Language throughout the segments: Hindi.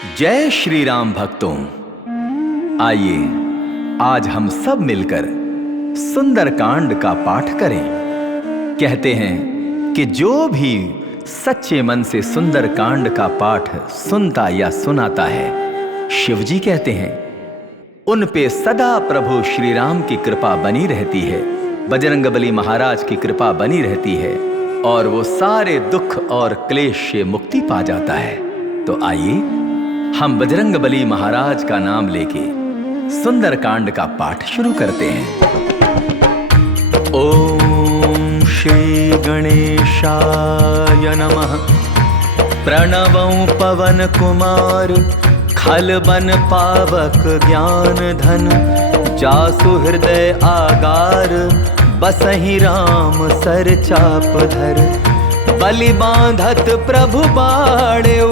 जय श्री राम भक्तों, आइए आज हम सब मिलकर सुंदरकांड का पाठ करें। कहते हैं कि जो भी सच्चे मन से सुंदरकांड का पाठ सुनता या सुनाता है, शिव जी कहते हैं उन पे सदा प्रभु श्री राम की कृपा बनी रहती है, बजरंगबली महाराज की कृपा बनी रहती है और वो सारे दुख और क्लेश से मुक्ति पा जाता है। तो आइए हम बजरंगबली महाराज का नाम लेके सुंदरकांड का पाठ शुरू करते हैं। ओम श्री गणेशाय नमः। प्रणवं पवन कुमार खलबन पावक ज्ञान धन, जासु हृदय आगार बसहि राम सर चाप धर। बलि बांधत प्रभु बाड़ेउ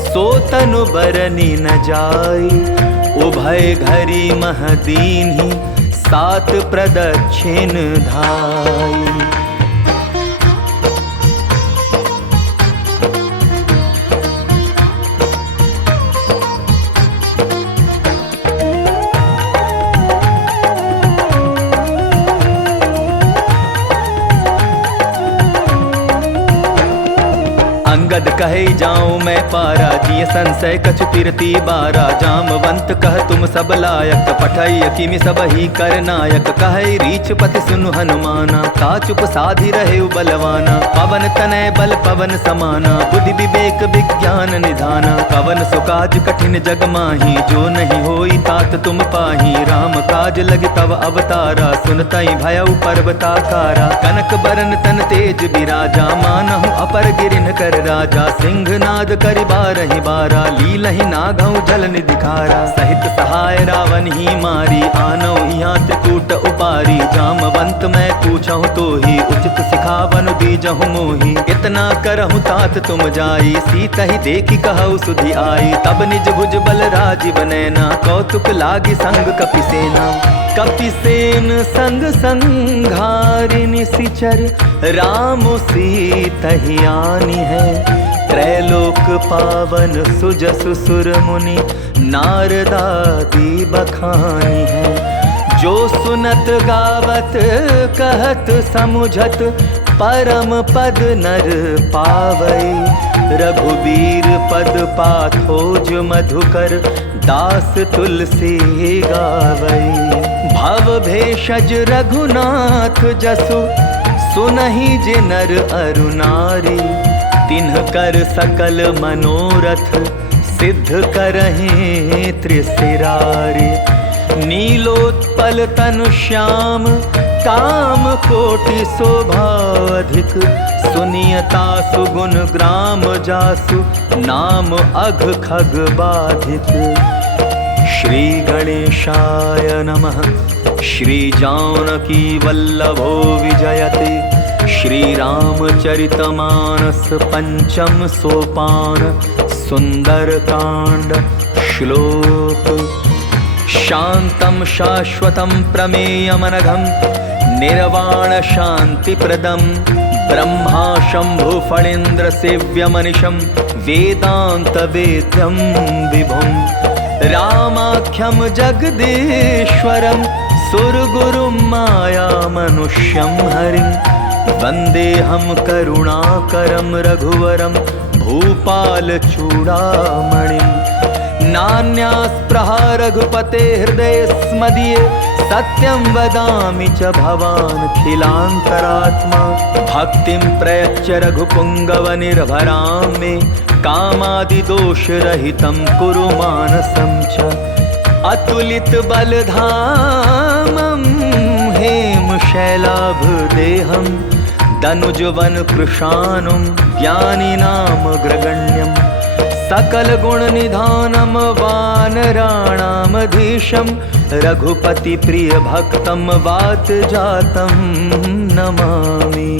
सो तनु बरनी न जाई, उभय घरी मह दीन्हि सात प्रदक्षिण धाई। अंगद कहे जाऊं मैं पारा, जिय संशय कछु पिरती बारा। जामवंत कह तुम सब लायक, पठई किमि सब ही कर नायक। कहे रीछ पति सुनु हनुमाना, का चुप साधि रहे बलवाना। पवन तनय बल पवन समाना, बुद्धि विवेक विज्ञान निधाना। पवन सुकाज कठिन जग माही, जो नहीं होई तात तुम पाही। राम काज लगे तव अवतारा, सुनतई भयउ पर्वताकारा। कनक बरन तन तेज बिराजा, मानहु अपर गिरिन कर राजा। सिंहनाद करि बारहि बारा, लीलहि नागहु जल निधिखारा। सहित सहाय रावण ही मारी, आनौ यहाँ त्रिकूट उपारी। जामवंत मैं पूछहु तो ही, उचित सिखावनु दीजहु मोही। इतना करहु तात तुम जाई, सीतहि देखि कहु सुधि आई। तब निज भुज बल राजीव नैना, कौतुक लागी संग कपिसेना। कपिसेन संग संघारिनि सिचर, राम सीतहि आनी है। त्रैलोक पावन सुजसु सुर मुनि, नारदादि बखानी है। जो सुनत गावत कहत समुझत, परम पद नर पावई। रघुबीर पद पाथोज मधुकर, दास तुलसी गावई। भव भेषज रघुनाथ जसु, सुनहि जे नर अरु नारी। तिन्ह कर सकल मनोरथ, सिद्ध करहि त्रिशिरारी। नीलोत्पल तनु श्याम, काम कोटि शोभा अधिक। सुनियता सुगुण ग्राम जासु, नाम अघ खग बाधिक। श्री गणेशाय नमः। श्री जानकी वल्लभो विजयते, श्री रामचरितमानस पंचम सोपान। सुंदरकांड श्लोक। शांतं शाश्वतं प्रमेयमनघं, निर्वाण शांतिप्रदं। ब्रह्मा शंभु फणीन्द्र सेव्यमनिशं, वेदांत वेद्यं विभुं। रामाख्यं जगदीश्वरं, सुरगुरुं माया मनुष्यं हरिं। वन्देऽहं करुणाकरं रघुवरं, भूपाल चूड़ामणिं। नान्यास्पृहा रघुपते हृदये स्मदीये, सत्यं वदामि च भवानखिलान्तरात्मा। भक्तिं प्रयच्छ रघुपुङ्गव निर्भरां मे, कामादिदोषरहितं कुरु मानसं च। अतुलित बलधामं हेमशैलाभदेहं, दनुजवन कृशानुं ज्ञानिनामग्रगण्यं। सकल गुण निधानं वानराणामधीशं, रघुपति प्रिय भक्तं वात जातं नमामि।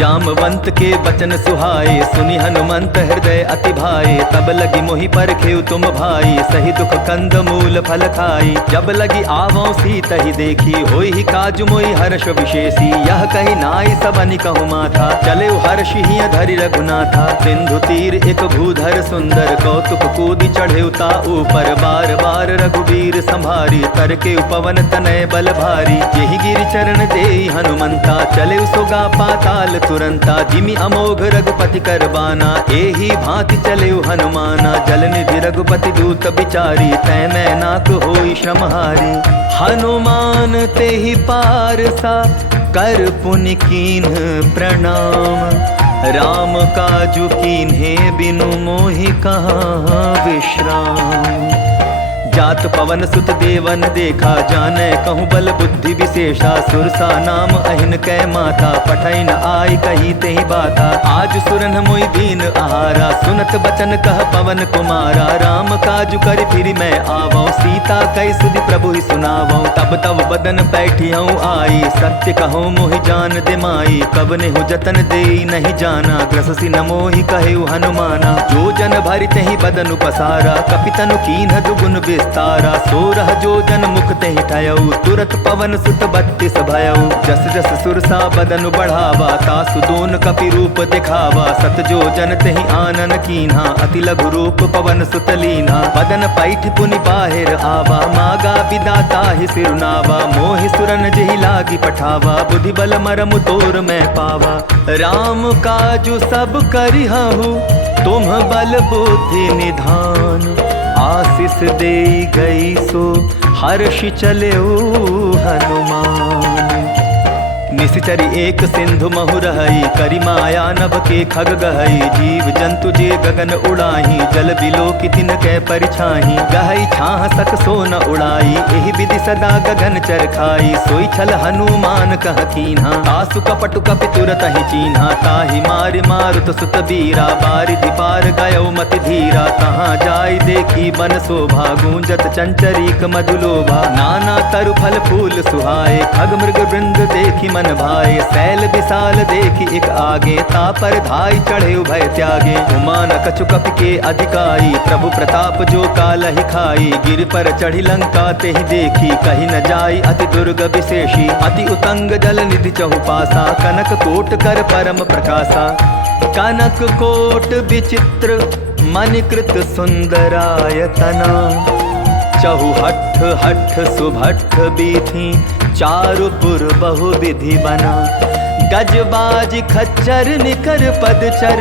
जामवंत के बचन सुहाए, सुनि हनुमंत हृदय अति भाए। तब लगी मोहि परखेउ तुम भाई, सही दुख कंद मूल फल खाई। जब लगी आवों सीत ही देखी, होई ही काजु मोहि हर्ष विशेषी। यह कही नाई सबनि कहु माथा, चले हर्ष ही धरि रघुनाथा। सिंधु तीर एक भूधर सुंदर, कौतुक कूदि चढ़े ता ऊपर। बार बार रघुबीर संभारी, तर के उपवन तनय बल भारी। यही गिरि चरण देई हनुमंता, चले सोगा पाताल तुरंता। जिमि अमोघ रघुपति कर बाना, एही भांति चले हनुमाना। जल निधि रघुपति दूत बिचारी, तै मैं नाक होई श्रमहारी। हनुमान तेहि पारसा, कर पुनि कीन्ह प्रणाम। राम काजु कीन्हे बिनु मोहि कहाँ विश्राम। जात पवन सुत देवन देखा, जाने कहूँ बल बुद्धि विशेषा। सुरसा नाम अहिन कै माता, पठै न आई कही तेहि बाता। आज सुरन मोहि दीन आहारा, सुनत बचन कह पवन कुमारा। राम काजु करि फिरि मैं आवौ, सीता कहि सुधि प्रभु ही सुनावौ। तब तब बदन बैठियौ आई, सत्य कहूँ मोहि जान दे माई। कब नेहु जतन देई नहीं जाना, ग्रससि न मोहि कहेउ हनुमाना। जो जन भरि तेहि बदनु पसारा, कपितनु कीन्ह दुगुन विस्तारा। सोरह जो जन मुख तेहि ठयऊ, तुरत पवन सुत 32 भयऊ। जस जस सुरसा बदन बढ़ावा, तासु दोन कपि रूप दिखावा। सत जो जन तेहि आनन कीन्हा, अति लघु रूप पवन सुत लीन्हा। बदन पैठ पुनि बाहिर आवा, मागा विदाता ही सिरुनावा। मोहि सुरन जेहि लागी पठावा, बुद्धि बल मरमु तोर मैं पावा। राम काजु सब करिहु, तुम बल बुद्धि निधान। आशीष दे गई सो, हर्ष चलेऊ हनुमान। निशिचरी एक सिंधु महु रहई, करि माया नभ के खग गहई। जीव जंतु जे गगन उड़ाही, जल बिलो की तिन कै परिछाही। गहई छाह सक सो न उड़ाई, एहि विधि सदा गगन चर खाई। सोई छल हनुमान कह कीन्हा, आसु कपटु कपि तुरत ही चीन्हा। ताहि मारि मारुत सुत बीरा, बारिधि पार गयो मति धीरा। तहाँ जाय देखी बन शोभा, गूंजत चंचरीक मधुलोभा। नाना तरु फल फूल सुहाए, खग मृग वृंद देखी मन भाए। शैल विशाल देखी एक आगे, तापर धाई चढ़े भय त्यागे। उमान कछु कपि के अधिकाई, प्रभु प्रताप जो कालहि खाई। गिर पर चढ़ी लंका तेहि देखी, कही न जाई अति दुर्ग विशेषी। अति उतंग जल निधि चहुपासा, कनक कोट कर परम प्रकाशा। कनक कोट विचित्र मणिकृत सुंदरायतना। चहुहठ हठ सुभठ बीथी, चारुपुर बहु विधि बना। गजबाज खच्चर निकर पदचर,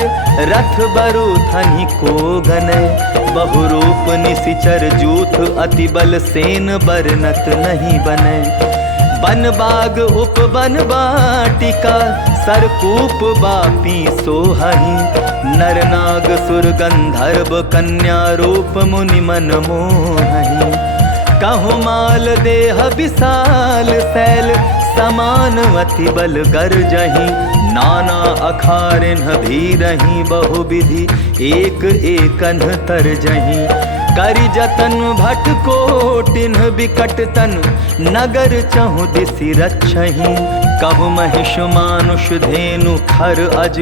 रथ बरु थनि को गनय। बहुरूप निशिचर जूथ, अति बल सेन बरनत नहीं बनय। बन बाग उपवन बाटिका, सरकूप बापी सोहहि। नर नाग सुर गंधर्व, कन्या रूप मुनि मन मोहहि। कहु माल देह विशाल शैल, समान अति बल गर्जहि। नाना अखारिन भीरहि, बहु विधि एक एकन तरजहि। करि जतन भट कोटिन बिकट तन, नगर चहु दिसि रक्षहि। कहु महिष मानुष धेनु, खर अज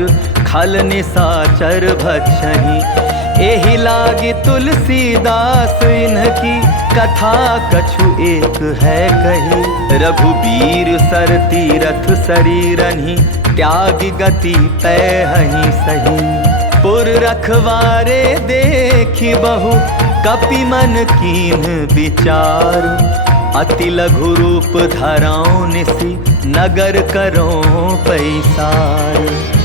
खल निसाचर भक्षहि। एहि लागी तुलसीदास, इन्हकी कथा कछु एक है कही। रघुबीर सर तीरथ शरीरहि, त्यागी गति पैहि सही। पुर रखवारे देखी बहु, कपि मन कीन्ह विचार। अति लघु रूप धराओ निसि, नगर करो पैसार।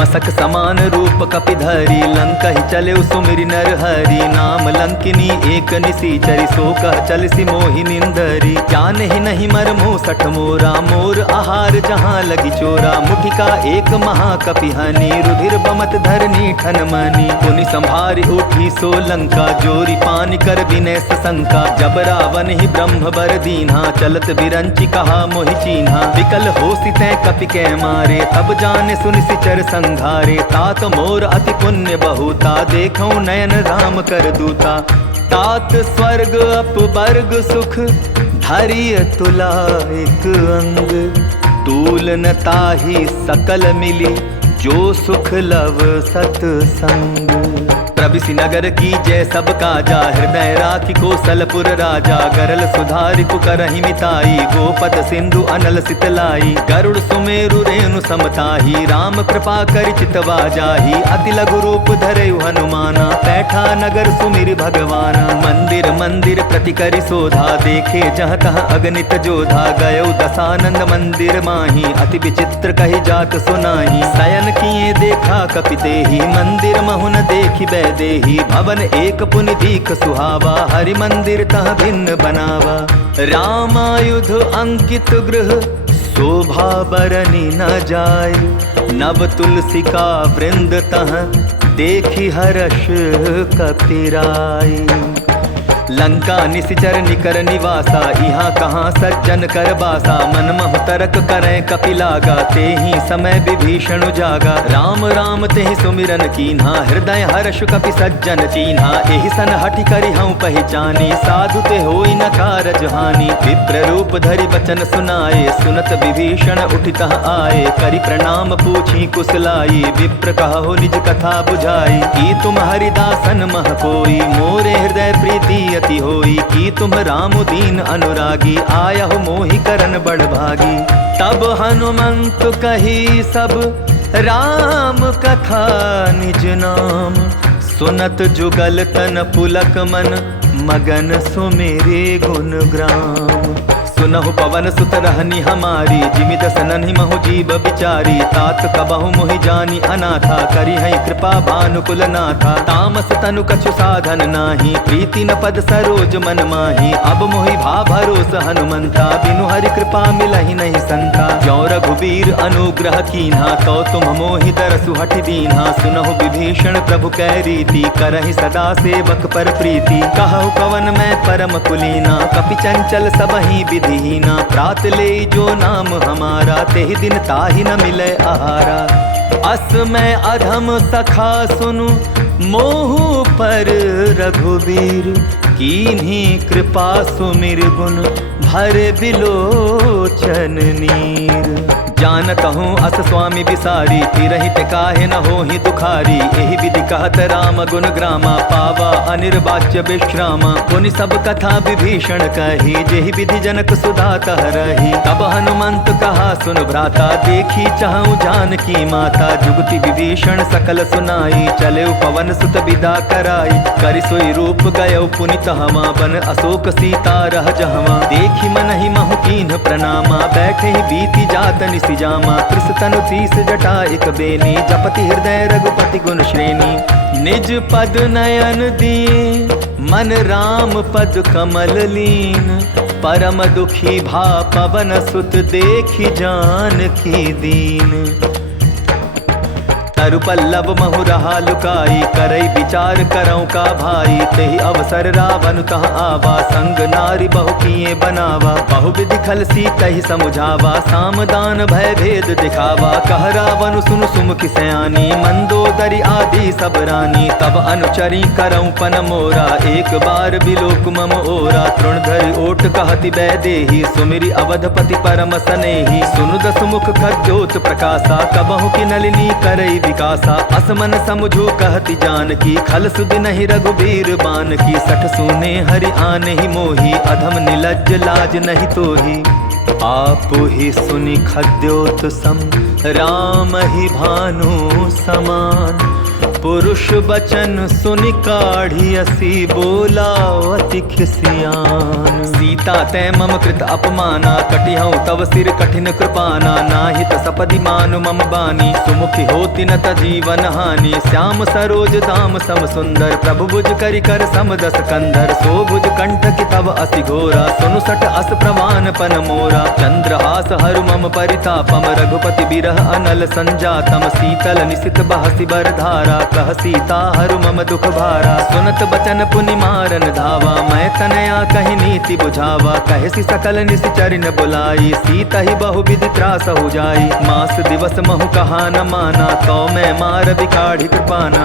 मसक समा समान रूप कपिधरी लंका ही चले सुमिरि नर हरि नाम लंकिनी एक निसीचरी सो कह चलसी मोहि निंदरी ज्ञान ही नहीं मर मुँह सठ मोरा मोर आहार जहाँ लगी चोरा मुठिका एक महाकपि हनि रुधिर बमत धरनी ठन मनी पुनि संभारी उठी सो लंका जोरी पानी कर विनय सशंका जब रावण ही ब्रह्म बर दीन्हा चलत बिरंची कहा मोहि चीन्हा विकल हो सितै कपि कै मारे तब जाने सुनि सिचर संघारे तात मोर अति पुण्य बहुता देखौ नयन राम कर दूता तात स्वर्ग अपवर्ग सुख धरिय तुला एक अंग तूल न ताहि सकल मिली जो सुख लव सतसंग प्रभिसि नगर की जय सब काजा हृदय राखी कौशलपुर राजा गरल सुधारि कुकरहि मिताई गोपद सिंधु अनल सितलाई गरुड़ सुमेरु रेणु समताही राम कृपा करि चितवा जाही अति लघु रूप धरयु हनुमाना पैठा नगर सुमिरि भगवाना मंदिर मंदिर प्रति करि शोधा देखे जह तह अगणित जोधा गयो दसानंद मंदिर माही अति विचित्र कहि जात सुनाही शयन किए देखा कपितेहि मंदिर महुन देखि देही भवन एक पुनि दीख सुहावा हरि मंदिर तह भिन्न बनावा रामायुध अंकित गृह शोभा बरनी न जाय नव तुलसी का वृंद तह देखी हर्ष कपिराई लंका निसिचर निकर निवासा यहाँ कहाँ सज्जन कर बासा मन महु तरक करें कपिलागा ते ही समय विभीषण जागा राम राम ते सुमिरन कीन्हा हृदय हर्ष कपि सज्जन चीन्हा एहि सन हठि करि हूँ पहचानी साधु ते होई न कारज हानि विप्र रूप धरि बचन सुनाए सुनत विभीषण उठितः आए करि प्रणाम पूछी कुशलाई विप्र कहो निज कथा बुझाई की तुम हरिदासन मह कोई मोरे हृदय प्रीति अति होई की तुम राम दीन अनुरागी आया हो मोहि करन बड़ भागी तब हनुमंत कही सब राम कथा निज नाम सुनत जुगल तन पुलक मन मगन सुमेरे गुण ग्राम सुनहु पवन सुत रहनी हमारी जिमि दसनहि महु जीव बिचारी तात कबहु मोहि जानी अनाथा करी है कृपा भानुकुल नाथा तामस तनु कछु साधन नाही प्रीति न पद सरोज मन माही अब मोहि भा भरोस हनुमंता बिनु हरि कृपा मिलहि नहीं संता जो रघुबीर अनुग्रह कीन्हा तो तुम मोहि दरसु हठि दीन्हा सुनहु विभीषण प्रभु कै रीति करहि सदा सेवक पर प्रीति कहु कवन मैं परम कुलीना कपि चंचल सबहि विधि दीना प्रात ले जो नाम हमारा तेहि दिन ताहि न मिले आहारा अस मैं अधम सखा सुनु मोहु पर रघुबीर कीन्ही कृपा सुमिर गुण भर बिलोचन नीर जानत हूँ अस स्वामी बिसारी फिरहि ते काहे न होहि दुखारी एहि विधि कहत राम गुण ग्रामा पावा अनिर्वाच्य विश्रामा पुनि सब कथा विभीषण कही जेहि विधि जनक सुधा तह रही तब हनुमंत कहा सुन भ्राता देखी चाहूँ जानकी माता जुगति विभीषण सकल सुनाई चले पवन सुत विदा कराई करि सोई रूप गयो पुनि तहवा बन अशोक सीता रह जहवा देखी मन ही महु कीन्ह प्रणामा बैठे ही बीती जात जामा कृष तनु तीस जटा एक बेनी जपति हृदय रघुपति गुण श्रेणी निज पद नयन दिए मन राम पद कमल लीन परम दुखी भा पवन सुत देखी जानकी दीन तरु पल्लव महु रहा लुकाई करई विचार करौ का भाई तेहि अवसर रावण तह आवा संग नारी बहु किए बनावा बहु विधि खल सीतहि समुझावा सामदान भय भेद दिखावा कह रावण सुन सुमुखि सयानी मंदोदरी आदि सब रानी तब अनुचरी करौ पन मोरा एक बार बिलोक मम ओरा तृणधरि ओट कहति बैदेही सुमिरि अवधपति परम सनेही सुनु दसमुख खद्योत प्रकाशा कबहु की नलिनी करई विकासा असमन समझो कहति जानकी खल सुध नहीं रघुबीर बान की सठ सुने हरि आने ही मोही अधम निलज्ज लाज नहीं तोही आप ही सुनि खद्योत सम राम ही भानु समान पुरुष बचन सुनि काढ़ी असी बोला अति खिसियान। सीता तै मम कृत अपमाना कटिहऊँ तव सिर कठिन कृपाना। नाहित सपदि मानु मम बानी सुमुखी होति न जीवन हानि। श्याम सरोज दाम सम सुंदर प्रभु भुज करि कर सम दस कंधर। सो भुज कंठ की तव असि घोरा सुनु सट अस प्रमाण पन मोरा। चंद्रहास हरु मम परितापम रघुपति बिरह अनल संजातम। शीतल निशित बहसि बर धारा कह सीता हरु मम दुख भारा। सुनत बचन पुनि मारन धावा मैं तनया कहि नीति बुझावा। कहसी सकल निशिचर न बुलाई सीता ही बहु विधि त्रास हो जाई। मास दिवस महु कहा न माना तो मैं मार बिकाढ़ी कृपाना।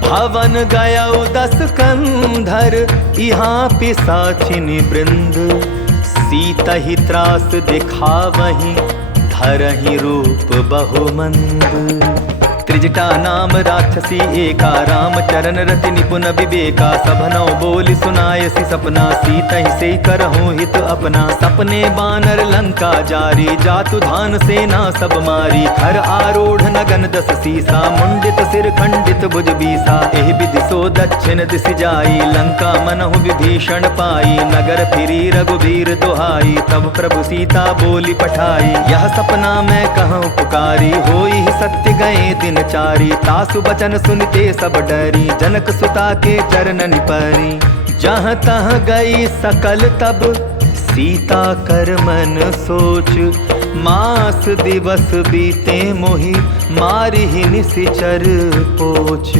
भवन गया 10 कंधर यहाँ पिसाचिनी वृंद। सीता ही त्रास दिखावहीं धरहि रूप बहुमंद। त्रिजटा नाम राक्षसी एका राम चरण रति निपुण विवेका। सभनौ बोली सुनायसी सपना सीता ही से करहूँ हित अपना। सपने बानर लंका जारी जातु धान सेना सब मारी। खर आरूढ़ नगन 10 सीसा मुंडित सिर खंडित भुज बीसा। एहि विधि सो दक्षिण दिशि जाई लंका मनहु विभीषण पाई। नगर फिरी रघुबीर दुहाई तब प्रभु सीता बोली पठाई। यह सपना मैं कहूँ पुकारी होई सत्य गए दिन चारी। तासु बचन सुनते सब डरी जनक सुता के चरण निपरी। जहाँ तहाँ गई सकल तब सीता कर मन सोच। मास दिवस बीते मोहि मारी ही निशिचर पोच।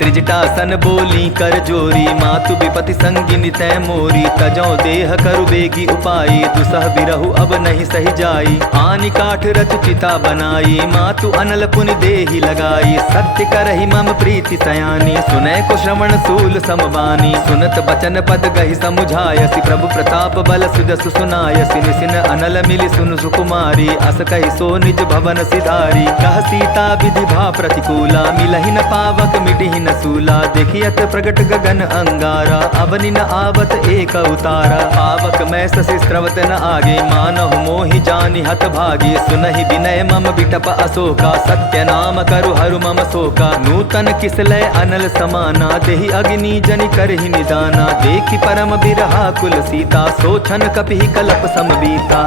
त्रिजटासन बोली कर जोरी मातु विपति संगिनी तै मोरी। तजौ देह करु बेगी उपाई दुसह बिरहु अब नहीं सही जाई। आनि काठ रच चिता बनाई मातु अनल पुनि देहि लगाई। सत्य करहि मम प्रीति सयानी सुनै को श्रवण सूल समबानी। सुनत बचन पद गहि समुझायसि प्रभु प्रताप बल सुजसु सुनायसि। निसिन अनल मिलि सुनु सुकुमारी अस कहि सो निज भवन सिधारी। कह सीता विधि भा प्रतिकूला मिलहि न पावक मिटिहि न सूला। देखियत प्रगट गगन अंगारा अवनि न आवत एक उतारा। पावक मैं ससि स्रवत न आगे मानहु मोहि जानि हत भागी। सुनहि विनय मम बिटप अशोका सत्य नाम करु हरु मम शोका। नूतन किसलय अनल समाना देहि अग्नि जनि करहि निदाना। देखि परम बिरहा कुल सीता सोचन कपिहि कलप समबीता।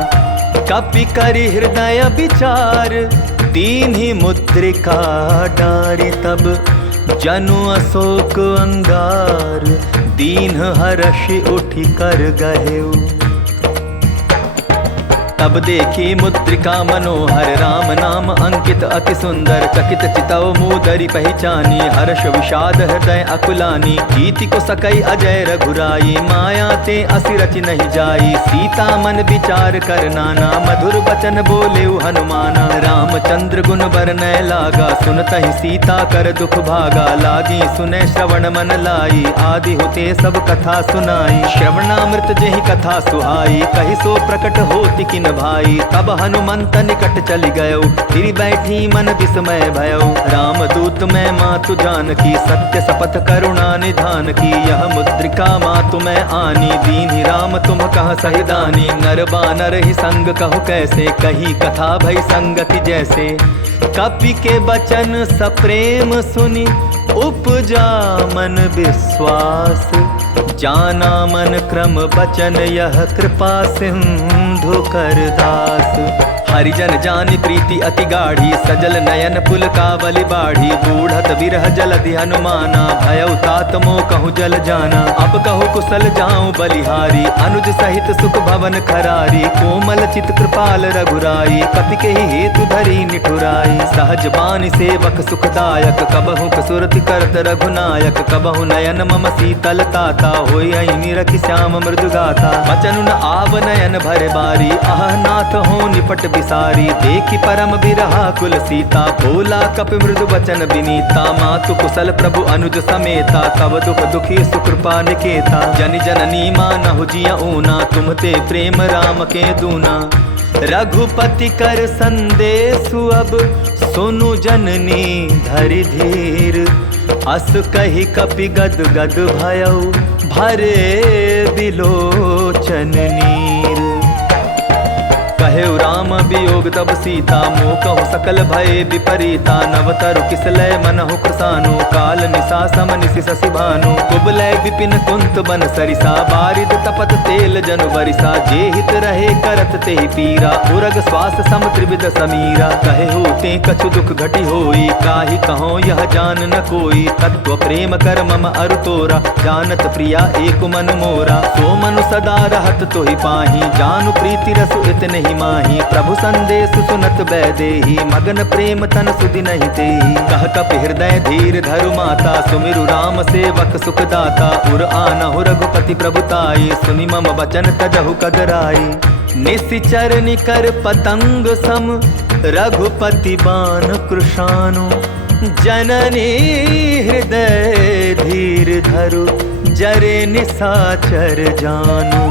कपि करि हृदय विचार दीन्हि मुद्रिका डारि। तब जनु अशोक अंगार दीन हर्षि उठि कर गहेउ। तब देखी मुद्रिका मनोहर राम नाम अंकित अति सुंदर। चकित चितौ मूदरि पहचानी हर्ष विषाद हृदय अकुलानी। कीति को सकई अजय रघुराई माया ते असि रचि नहीं जाई। सीता मन विचार कर नाना मधुर बचन बोलेउ हनुमाना। रामचंद्र गुण बरनय लागा सुनतहि सीता कर दुख भागा। लागी सुने श्रवण मन लाई आदि होते सब कथा सुनाई। श्रवणामृत जेहि कथा सुहाई कहि सो प्रकट होति किन भाई। तब हनुमंत निकट चली गयो फिर बैठी मन विस्मय भयो। राम दूत मैं मातु जानकी सत्य सपथ करुणा निधान की। यह मुद्रिका मातु मैं आनी दीन्हि राम तुम कह सहि दानी। नर बानर ही संग कहु कैसे कही कथा भई संगति जैसे। कपि के बचन सप्रेम सुनि उपजा मन विश्वास। जाना मन क्रम बचन यह कृपा सिंधु कर दास। हरिजन जानि प्रीति अति गाढ़ी सजल नयन पुल कावली बाढ़ी। बूढ़त बिरह जलधि हनुमाना भयउ तात मोह कहूँ जल जाना। अब कहूँ कुशल जाऊँ बलिहारी अनुज सहित सुख भवन खरारी। कोमल चित कृपाल रघुराई कपि के ही हेतु धरी निठुराई। सहज बानी सेवक सुखदायक कबहु कसुरति करत रघुनायक। कबहु नयन मम शीतल ताता होई निरखि श्याम मृदु गाथा। बचनु न आव नयन भरे बारी अह नाथ हो निपट सारी। देखी परम बिरहा कुल सीता बोला कपि मृदु बचन विनीता। मातु कुशल प्रभु अनुज समेता तब दुख दुखी सुकृपा निकेता। जनि जननी मानहु जिया ऊना तुम ते प्रेम राम के दूना। रघुपति कर संदेशु अब सुनु जननी धरि धीर। अस कहि कपि गद गद भयउ भरे बिलोचन नीर। कहे राम वियोग तब सीता, मोह कहु सकल भय विपरीता। नवतरु किसलय मनहु कृसानु, काल निशा सम निशि शशि भानु। कुबलय विपिन कुंत बन सरिसा, बारिद तपत तेल जनु बरिसा। जे हित रहे करत तेहि पीरा, उरग श्वास सम त्रिविध समीरा। कहे होते कछु दुख घटी होई, काहि कहो यह जान न कोई। तत्व प्रेम कर मम अरु तोरा, जानत प्रिया एक मन मोरा। सो मनु सदा रहत तोहि पाही, जानु प्रीति रसु इतने ही माही। प्रभु संदेश सुनत बैदेही, मगन प्रेम तन सुधि नहीं तेही। कह कपि हृदय धीर धरु माता, सुमिरु राम सेवक सुख दाता। उर आनहु रघुपति प्रभुताई, सुनि मम वचन तजहु कदराई। निशिचर निकर पतंग सम, रघुपति बाण कृशानु। जननी हृदय धीर धरु, जरे निशाचर जानु।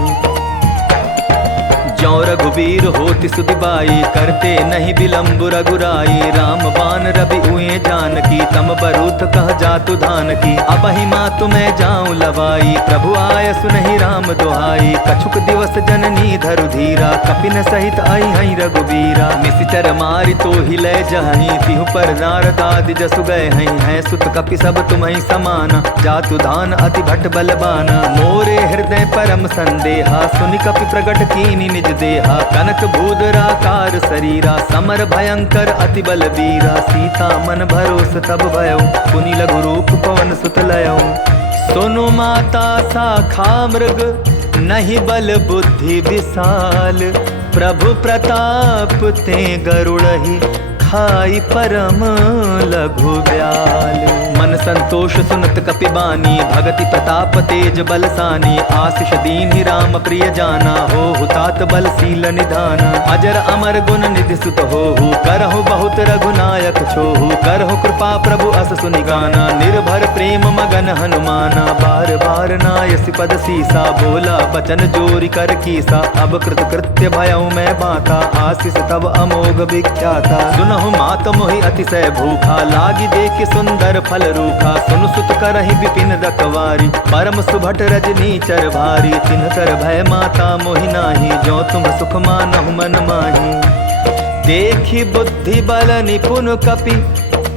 ज्यों रघुबीर होति सुधि बाई, करते नहीं विलम्ब रघुराई। राम बाण रवि उए जानकी, तम बरूथ कह जातु धान की। अबहि मातु मैं जाऊं लवाई, प्रभु आय सुनहि राम दुहाई। कछुक दिवस जननी धरु धीरा, कपिन सहित आई हई रघुबीरा। निशिचर मारि तो ही लय जहई, तिहु पर नारद आदि जसु गए हई। है सुत कपि सब तुम्हि समाना, जातु धान अति भट बलबाना। मोरे हृदय परम संदेहा, सुनि कपि प्रगट कीनि निज देहा। कनक भूधराकार शरीरा, समर भयंकर अति बलवीरा। सीता मन भरोस तब भयो, पुनि लघु रूप पवन सुत लयो। सुनु माता शाखा मृग, नहीं बल बुद्धि विशाल। प्रभु प्रताप ते गरुड़हि, खाई परम लघु ब्याल। मन संतोष सुनत कपि बानी, भगति प्रताप तेज बलसानी। आशीष दीन्हि राम प्रिय जाना, हो हुतात बलशील निधाना। अजर अमर गुण निधि सुत होहु, करहु बहुत रघुनायक छोहु। करहु कृपा प्रभु अस सुनि गाना, निर्भर प्रेम मगन हनुमाना। बार बार नायसि पद सीसा, बोला बचन जोरि कर कीसा। अब कृत कृत्य भयउ मैं बाता, आशीष तब अमोघ विख्याता। सुनहु मात मोहि अतिशय भूखा, लागी देख सुंदर फल रूखा। सुन सुत करहि विपिन रखवारी, परम सुभट रजनी चर भारी। तिनकर भय माता मोहि नाही, जो तुम सुख मानहु मन माही। देखी बुद्धि बल निपुन कपि,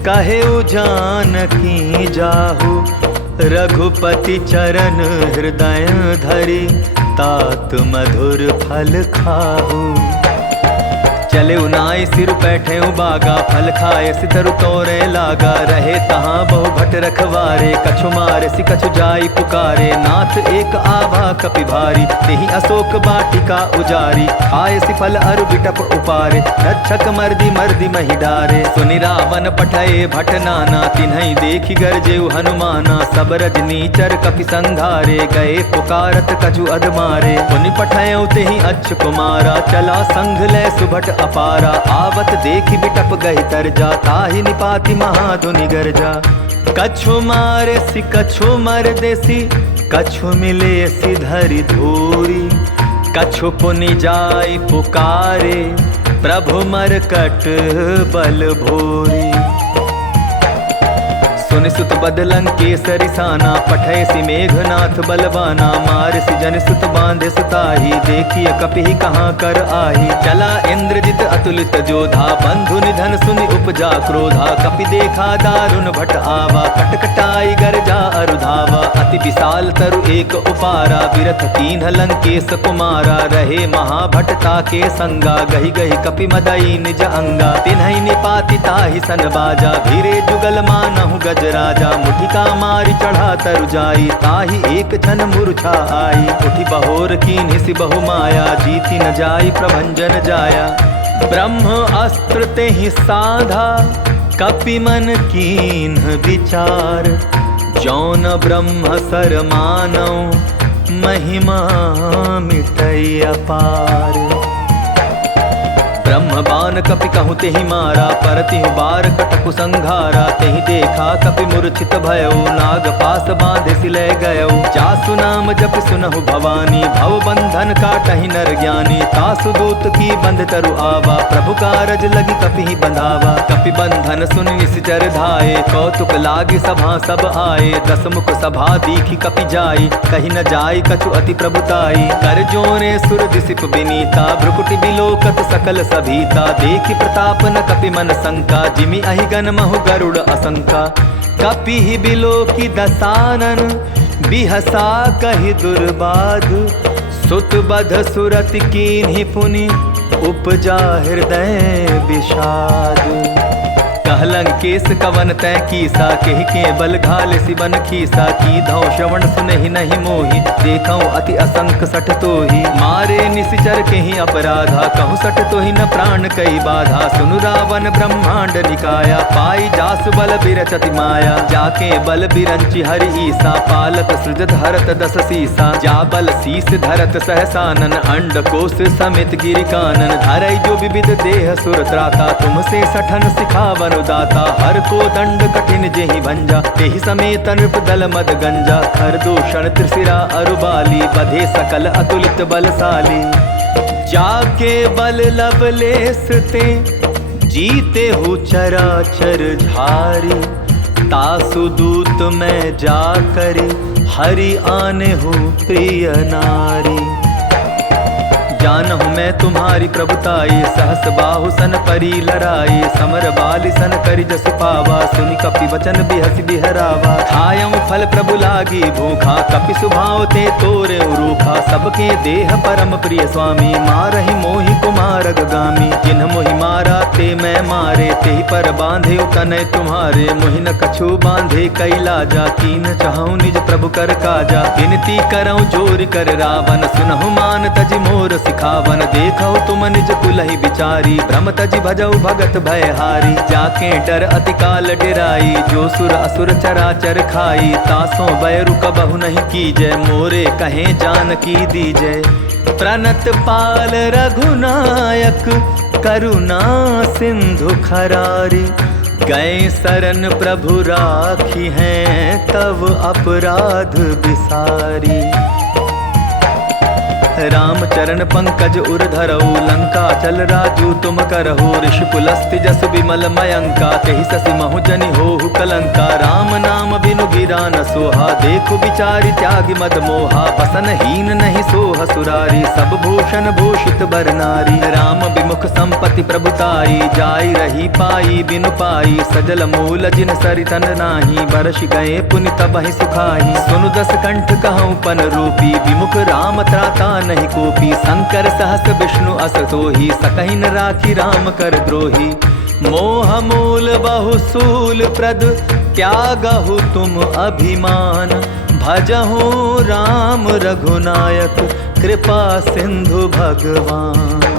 कहे जानकी जाहु। रघुपति चरण हृदय धरि, तात मधुर फल खाहु। चले उनाई सिर बैठे बागा, फल खाए सितरु तोरे लागा। रहे तहाँ बहु भट रखवारे, कछु मारे सि कछु जाई पुकारे। नाथ एक आभा कपि भारी, तेहि अशोक बाटिका उजारी। खाए सि फल अरु बिटप उपारे, रक्षक मर्दी मर्दी महि डारे। सुनि रावण पठये भट नाना, तिन्हई देखि गरजेउ हनुमाना। सब रजनीचर कपि संघारे, गए पुकारत कछु अधमारे। पुनि पठयउ तेहि अच्छ कुमारा, चला संघ लय सुभट अपारा। आवत देखि बिटप गहि तरजा, ताहि निपाति महाधुनि गरजा। कछु मारे सि कछु मर देसी, कछु मिले सि धरि धूरी। कछु पुनि जाय पुकारे, प्रभु मरकट बल भोरी। सुनि सुत बदलन केसरि साना, पठय सि मेघनाथ बलवाना। मार सि जन सुत बांधे सुताही, देखिए कपिहि कहाँ कर आही। चला इंद्रजित अतुलित जोधा, बंधु निधन सुनि उपजा क्रोधा। कपि देखा दारुण भट आवा, कटकटाई गरजा अरुधावा। अति विशाल तरु एक उपारा, विरथ कीन्ह लंकेश कुमारा। रहे महाभटता के संगा, गहि गहि कपि मदई निज अंगा। तिन्हई निपाति ताहि सन बाजा, भीरे जुगल मानहु गज राजा। मुठिका मारि चढ़ा तरु जाई, ताहि एक क्षण मूर्छा आई। उठि बहोर कीन्हि सि बहु माया, जीति न जाई प्रभंजन जाया। ब्रह्म अस्त्र तेहि साधा, कपि मन कीन्ह विचार। जौन ब्रह्म सर मानौ, महिमा मिटै अपार। ब्रह्म बाण कपि कहूँ तेहि मारा, परतिहु बार कटकु संघारा। तेहि देखा कपि मूर्छित भयो, नाग पास बांधे सिलय गयो। जासु नाम जप सुनहु भवानी, भव बंधन काटहि नर ज्ञानी। तासु दूत की बंध तरु आवा, प्रभु कारज लगी कपि ही बंधावा। कपि बंधन सुन निश्चर धाये, कौतुक लागी सभा सब आए। दस मुख सभा दीखी कपि जाई, कही न जाई कछु अति प्रभुताई। कर जोरे सुर दिसिप बिनीता, भ्रुकुटि बिलोकत सकल सभीता। देखि प्रताप न कपि मन शंका, जिमि अहिगन महु गरुड़ असंका। कपि ही बिलोकि दसानन, बिहसा कहि दुर्बाध। सुत बध सुरति कीन्हि पुनि, उपजा हृदय विषाद। कहलं केस कवन तै कीसा, केहि के बल घाल सिबन खीसा। की धौ श्रवण सुनहि नहीं मोहि, देखौ अति असंक सठ तोहि। मारे निशिचर केहि अपराधा, कहूँ सठ तोहि न प्राण कई बाधा। सुनु रावण ब्रह्मांड निकाया, पाई जासु बल बिरचति माया। जाके बल बिरंचि हरि ईसा, पालत सृजत हरत दस सीसा। जा बल शीस धरत सहसानन, अंड कोश समेत गिरि कानन। धरई जो विविध देह सुर त्राता, तुमसे सठन सिखावन दाता। हर को दंड कठिन जेहि भंजा, तेहि समेत नृप दल मद गंजा। खर दूषण त्रिशिरा अरुबाली, बधे सकल अतुलित बलशाली। जाके बल लवलेस ते, जीते हु चराचर झारी। तासु दूत में जाकर, हरि आने हूँ प्रिय नारी। जानहु मैं तुम्हारी प्रभुताई, सहस बाहु सन परी लराई। समर बाली सन करि जसु पावा, सुनि कपि वचन बिहसि बिहरावा। खायऊ फल प्रभु लागी भूखा, कपि सुभाव ते तोरे रूखा। सबके देह परम प्रिय स्वामी, मारहि मोहि कुमार गामी। जिन्ह मोहि मारा ते मैं मारे, तेहि पर बांधे तनय तुम्हारे। मोहि न कछु बांधे कैलाजा, कीन चाहूँ निज प्रभु कर काजा। विनती करऊँ जोर कर रावण, सुनहु मान तजि मोर खावन। देखो तुम निज कुलहि विचारी, भ्रम तजि भजऊ भगत भयहारी। जाके डर अति काल डेराई, जो सुर असुर चराचर खाई। तासों बैरु कबहु नहीं कीजय, मोरे कहे जानकी दीजय। प्रणत पाल रघुनायक, करुणा सिंधु खरारी। गए शरण प्रभु राखी हैं, तव अपराध बिसारी। राम चरण पंकज उर धरऊ, लंका चल राजू तुम करहु। ऋषि पुलस्ति जसु विमल मयंका, तेहि ससि महु जनि होहु कलंका। राम नाम बिनु गिरा न सोहा, देखु विचारि त्यागि मद मोहा। बसन हीन नहीं सोह सुरारी, सब भूषण भूषित बर नारी। राम विमुख संपत्ति प्रभुताई, जाई रही पाई बिनु पाई। सजल मूल जिन सरितन नाही, बरस गए पुनि तबहि सुखाई। सुनु दस कंठ कहूँ पन रूपी, विमुख राम त्राता नहीं कोपी। शंकर सहस विष्णु अस तोहि, सकहि न राखी राम कर द्रोही। मोह मूल बहु सूल प्रद, त्यागहु तुम अभिमान। भजहु राम रघुनायक, कृपा सिंधु भगवान।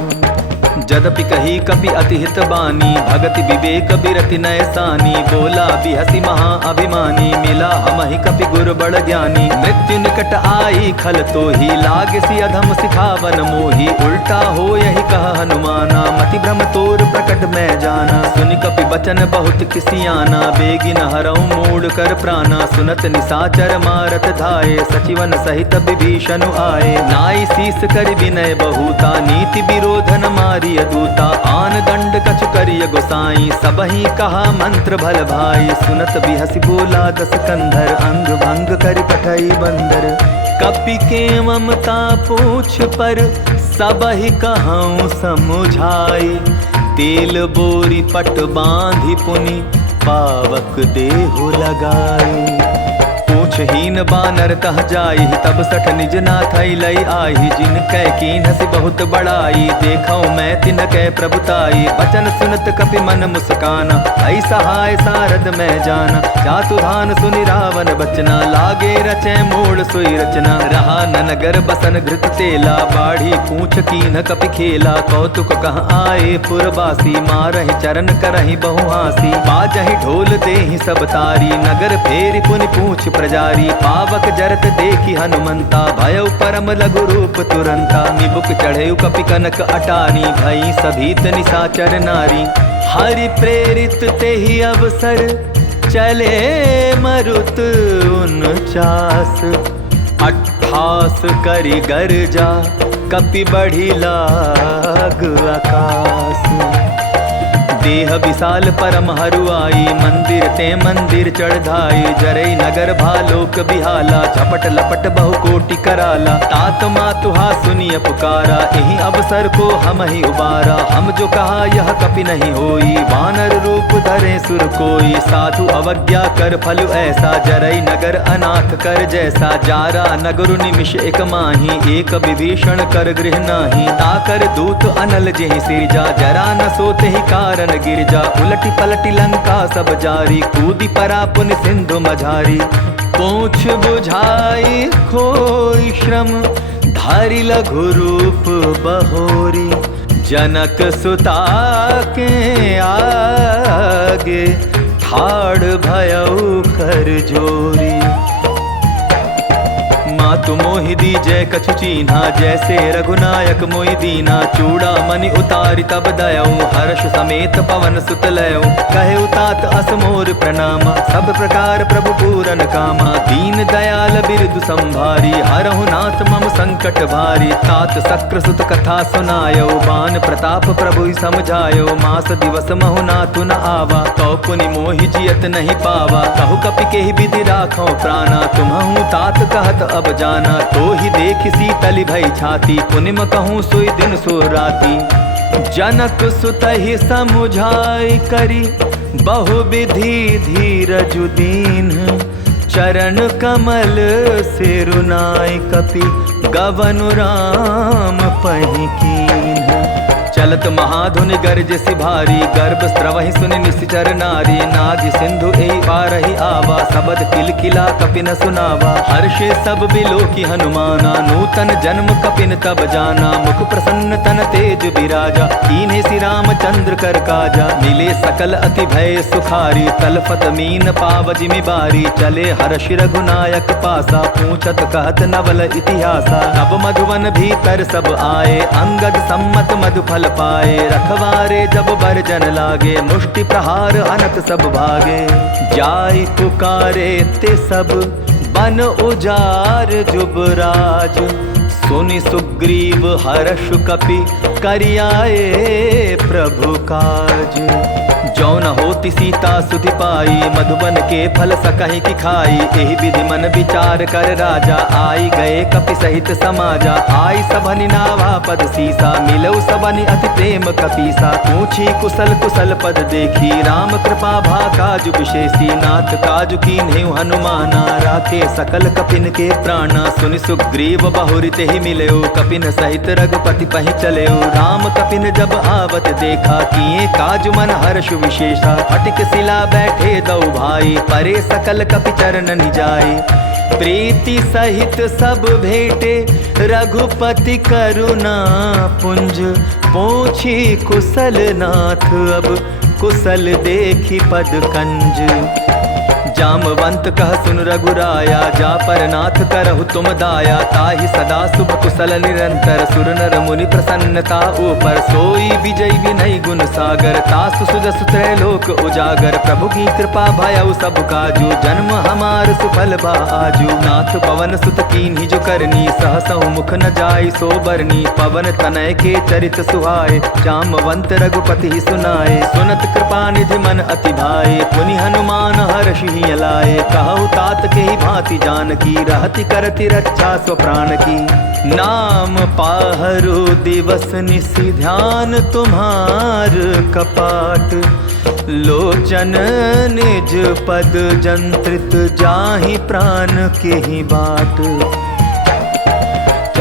जदपि कही कपि अति हित बानी, भगति विवेक बिरति नय सानी। बोला बिहसी महा अभिमानी, मिला हमहि कपि गुर बड़ ज्ञानी। मृत्यु निकट आई खल तोहि, लागसी अधम सिखावन मोहि। उल्टा हो यही कह हनुमाना, मति भ्रम तोर प्रकट मैं जाना। सुनि कपि बचन बहुत किसियाना, बेगिन हरऊ मूड कर प्राणा। सुनत निसाचर मारत धाये, सचिवन सहित विभीषण आए। नाई शीस कर विनय बहुता, नीति विरोधन मारी दूता। आन दंड कछु करिय गोसाई, सबहि कहा मंत्र भल भाई। सुनत बिहसी बोला दस कंधर, अंग भंग करि पठई बंदर। कपि के ममता पूछ पर, सबहि कहूँ समुझाई। तेल बोरी पट बांधि पुनि, पावक देहु लगाई। पूछहीन बानर तह जाई, तब सठ निज नाथ लई आई। जिन कै कीन्हसि बहुत बड़ाई, देखौ मैं तिन कै प्रभुताई। बचन सुनत कपि मन मुस्काना, ऐ सहाय सारद मैं जाना। चातुधान सुनि रावण बचना, लागे रचै मूल सोई रचना। रहा न नगर बसन घृत तेला, बाढ़ी पूछ कीन्ह कपि खेला। कौतुक कह आए पुरवासी, मारहि चरण करहि बहु हासी। बाजहि ढोल देहि सब तारी, नगर फेरि पुनि पूछ प्रजा अटारी। पावक जरत देखी हनुमंता, भयउ परम लघु रूप तुरंता। निबुक चढ़े कपि कनक अटारी, भई सभीत निशाचर नारी। हरि प्रेरित तेहि अवसर, चले मरुत 49। 28 करि गर्जा, कपि बढ़ी लाग आकाश। देह विशाल परम हरुआई, मंदिर ते मंदिर चढ़ाई। जरई नगर भालोक बिहाला, झपट लपट बहु कोटि कराला। तात मातुहा सुनिय पुकारा, यही अवसर को हम ही उबारा। हम जो कहा यह कपि नहीं होई, वानर रूप धरे सुर कोई। साधु अवज्ञा कर फल ऐसा, जरई नगर अनाथ कर जैसा। जारा नगर निमिष एक माही, एक विभीषण कर गृह नाही। ताकर दूत अनल जेहि सिरजा, जरा न सोते ही कारण गिरजा। उलटी पलटी लंका सब जारी, कूदी परा पुन सिंधु मझारी। पूछ बुझाई खोई श्रम, धारी लघु रूप बहोरी। जनक सुता के आगे, ठाड़ भयउ कर जोरी। मातु मोहि दीजै कछु चीन्हा, जैसे रघुनायक मोहि दीना। चूड़ा मणि उतारि तब दयऊ, हर्ष समेत पवन सुत लयऊ। कहे तात अस मोर प्रणामा, सब प्रकार प्रभु पूरन कामा। दीन दयाल बिरदु संभारी, हरहु नाथ मम संकट भारी। तात सक्र सुत कथा सुनायो, बान प्रताप प्रभु समझायो। मास दिवस महु नाथु न आवा, तो पुनि मोहि जियत नहीं पावा। कहु कपि केहि विधि राखो प्राणा, तुम्हु तात कहत अब जाना। तो ही देख शीतल भई छाती, पुनिम कहूँ सोई दिन सो राती। जनक सुतहि समुझाई करी, बहु विधि धीरज दीन। चरण कमल सिरुनाई, कपि गवनु राम पहि कीन्ह। चलत महाधुनि गर्ज सिभारी, गर्भ स्त्रवहि सुनि निश्चर नारी। नादि सिंधु एहि पारहि आवा, सबद किलकिला कपिन सुनावा। हर्षे सब बिलोकी हनुमाना, नूतन जन्म कपिन तब जाना। मुख प्रसन्न तन तेज बिराजा, कीन्हे श्री रामचंद्र कर काजा। मिले सकल अति भय सुखारी, तलफत मीन पाव जिमि बारी। चले हर्षि रघुनायक पासा, पूछत कहत नवल इतिहासा। तब मधुवन भीतर सब आए, अंगद सम्मत मधुफल पाए। रखवारे जब बरजन लागे, मुष्टि प्रहार अनत सब भागे। जाय पुकारे ते सब, बन उजार जुबराज। सुनि सुग्रीव हर्ष कपि, करियाए प्रभु काज। जौन होति सीता सुधि पाई, मधुबन के फल सकहि की खाई। एहि विधि मन विचार कर राजा, आई गए कपि सहित समाजा। आई सबनि नावा पद सीसा, मिलऊ सबनि अति प्रेम कपीसा। पूछी कुशल कुशल पद देखी, राम कृपा भा काजु विशेषी। नाथ काजु कीन्हेउ हनुमाना, राखे सकल कपिन के प्राणा। सुनि सुग्रीव बहुरि तेहि मिलयो, कपिन सहित रघुपति पहि चलयो। राम कपिन जब आवत देखा, किए काजु मन हर्ष विशेषा। फटिक शिला बैठे दौ भाई, परे सकल कपि चरण निजाई। प्रीति सहित सब भेटे, रघुपति करुणा पुंज। पूछी कुशल नाथ, अब कुशल देखी पद कंज। जामवंत कह सुन रघुराया, जा पर नाथ करहु तुम दाया। ताहि सदा शुभ कुशल निरंतर, सुर नर मुनि प्रसन्नता ऊपर। सोई विजय विनय गुण सागर, तासु सुजसु त्रैलोक उजागर। प्रभु की कृपा भयउ सब काजू, जन्म हमार सुफल बा आजू। नाथ पवन सुत कीन्हि जो करनी, सहसहु मुख न जाय सो बरनी। पवन तनय के चरित सुहाए, जामवंत रघुपति सुनाए। सुनत कृपा निधि मन अति भाए, पुनि हनुमान हर्षि लाए। कहु तात के ही भांति जानकी, रहति करति रक्षा स्व प्राण की। नाम पाहरु दिवस निशि, ध्यान तुम्हार कपाट। लोचन निज पद जंत्रित, जाहि प्राण के ही बाट।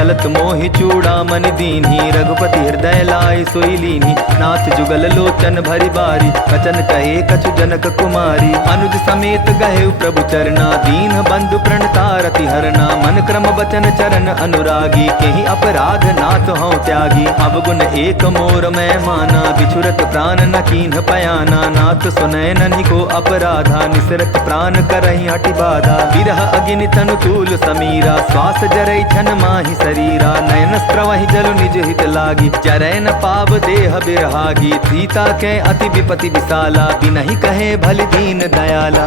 चलत मोहि चूड़ामणि दीन्ही, रघुपति हृदय लाय सोई लीन्ही। नाथ जुगल लोचन भरि बारी, वचन कहे कछु जनक कुमारी। अनुज समेत गहे प्रभु चरना, दीन बंधु प्रणतारति हरना। मन क्रम बचन चरण अनुरागी, केहि अपराध नाथ हूँ त्यागी। अवगुण एक मोर मैं माना, बिछुरत प्राण न कीन्ह पयाना। नाथ सुनय ननि को अपराधा, निसरत प्राण करहि हटि बाधा। विरह अग्नि तनु तूल समीरा, श्वास जरै छन माहि शरीरा। नयन स्त्रवहि जल निज हित लागी, जरै न पाव देह बिरहागी। सीता के अति विपति विशाला, बिनहि कहे भलि दीन दयाला।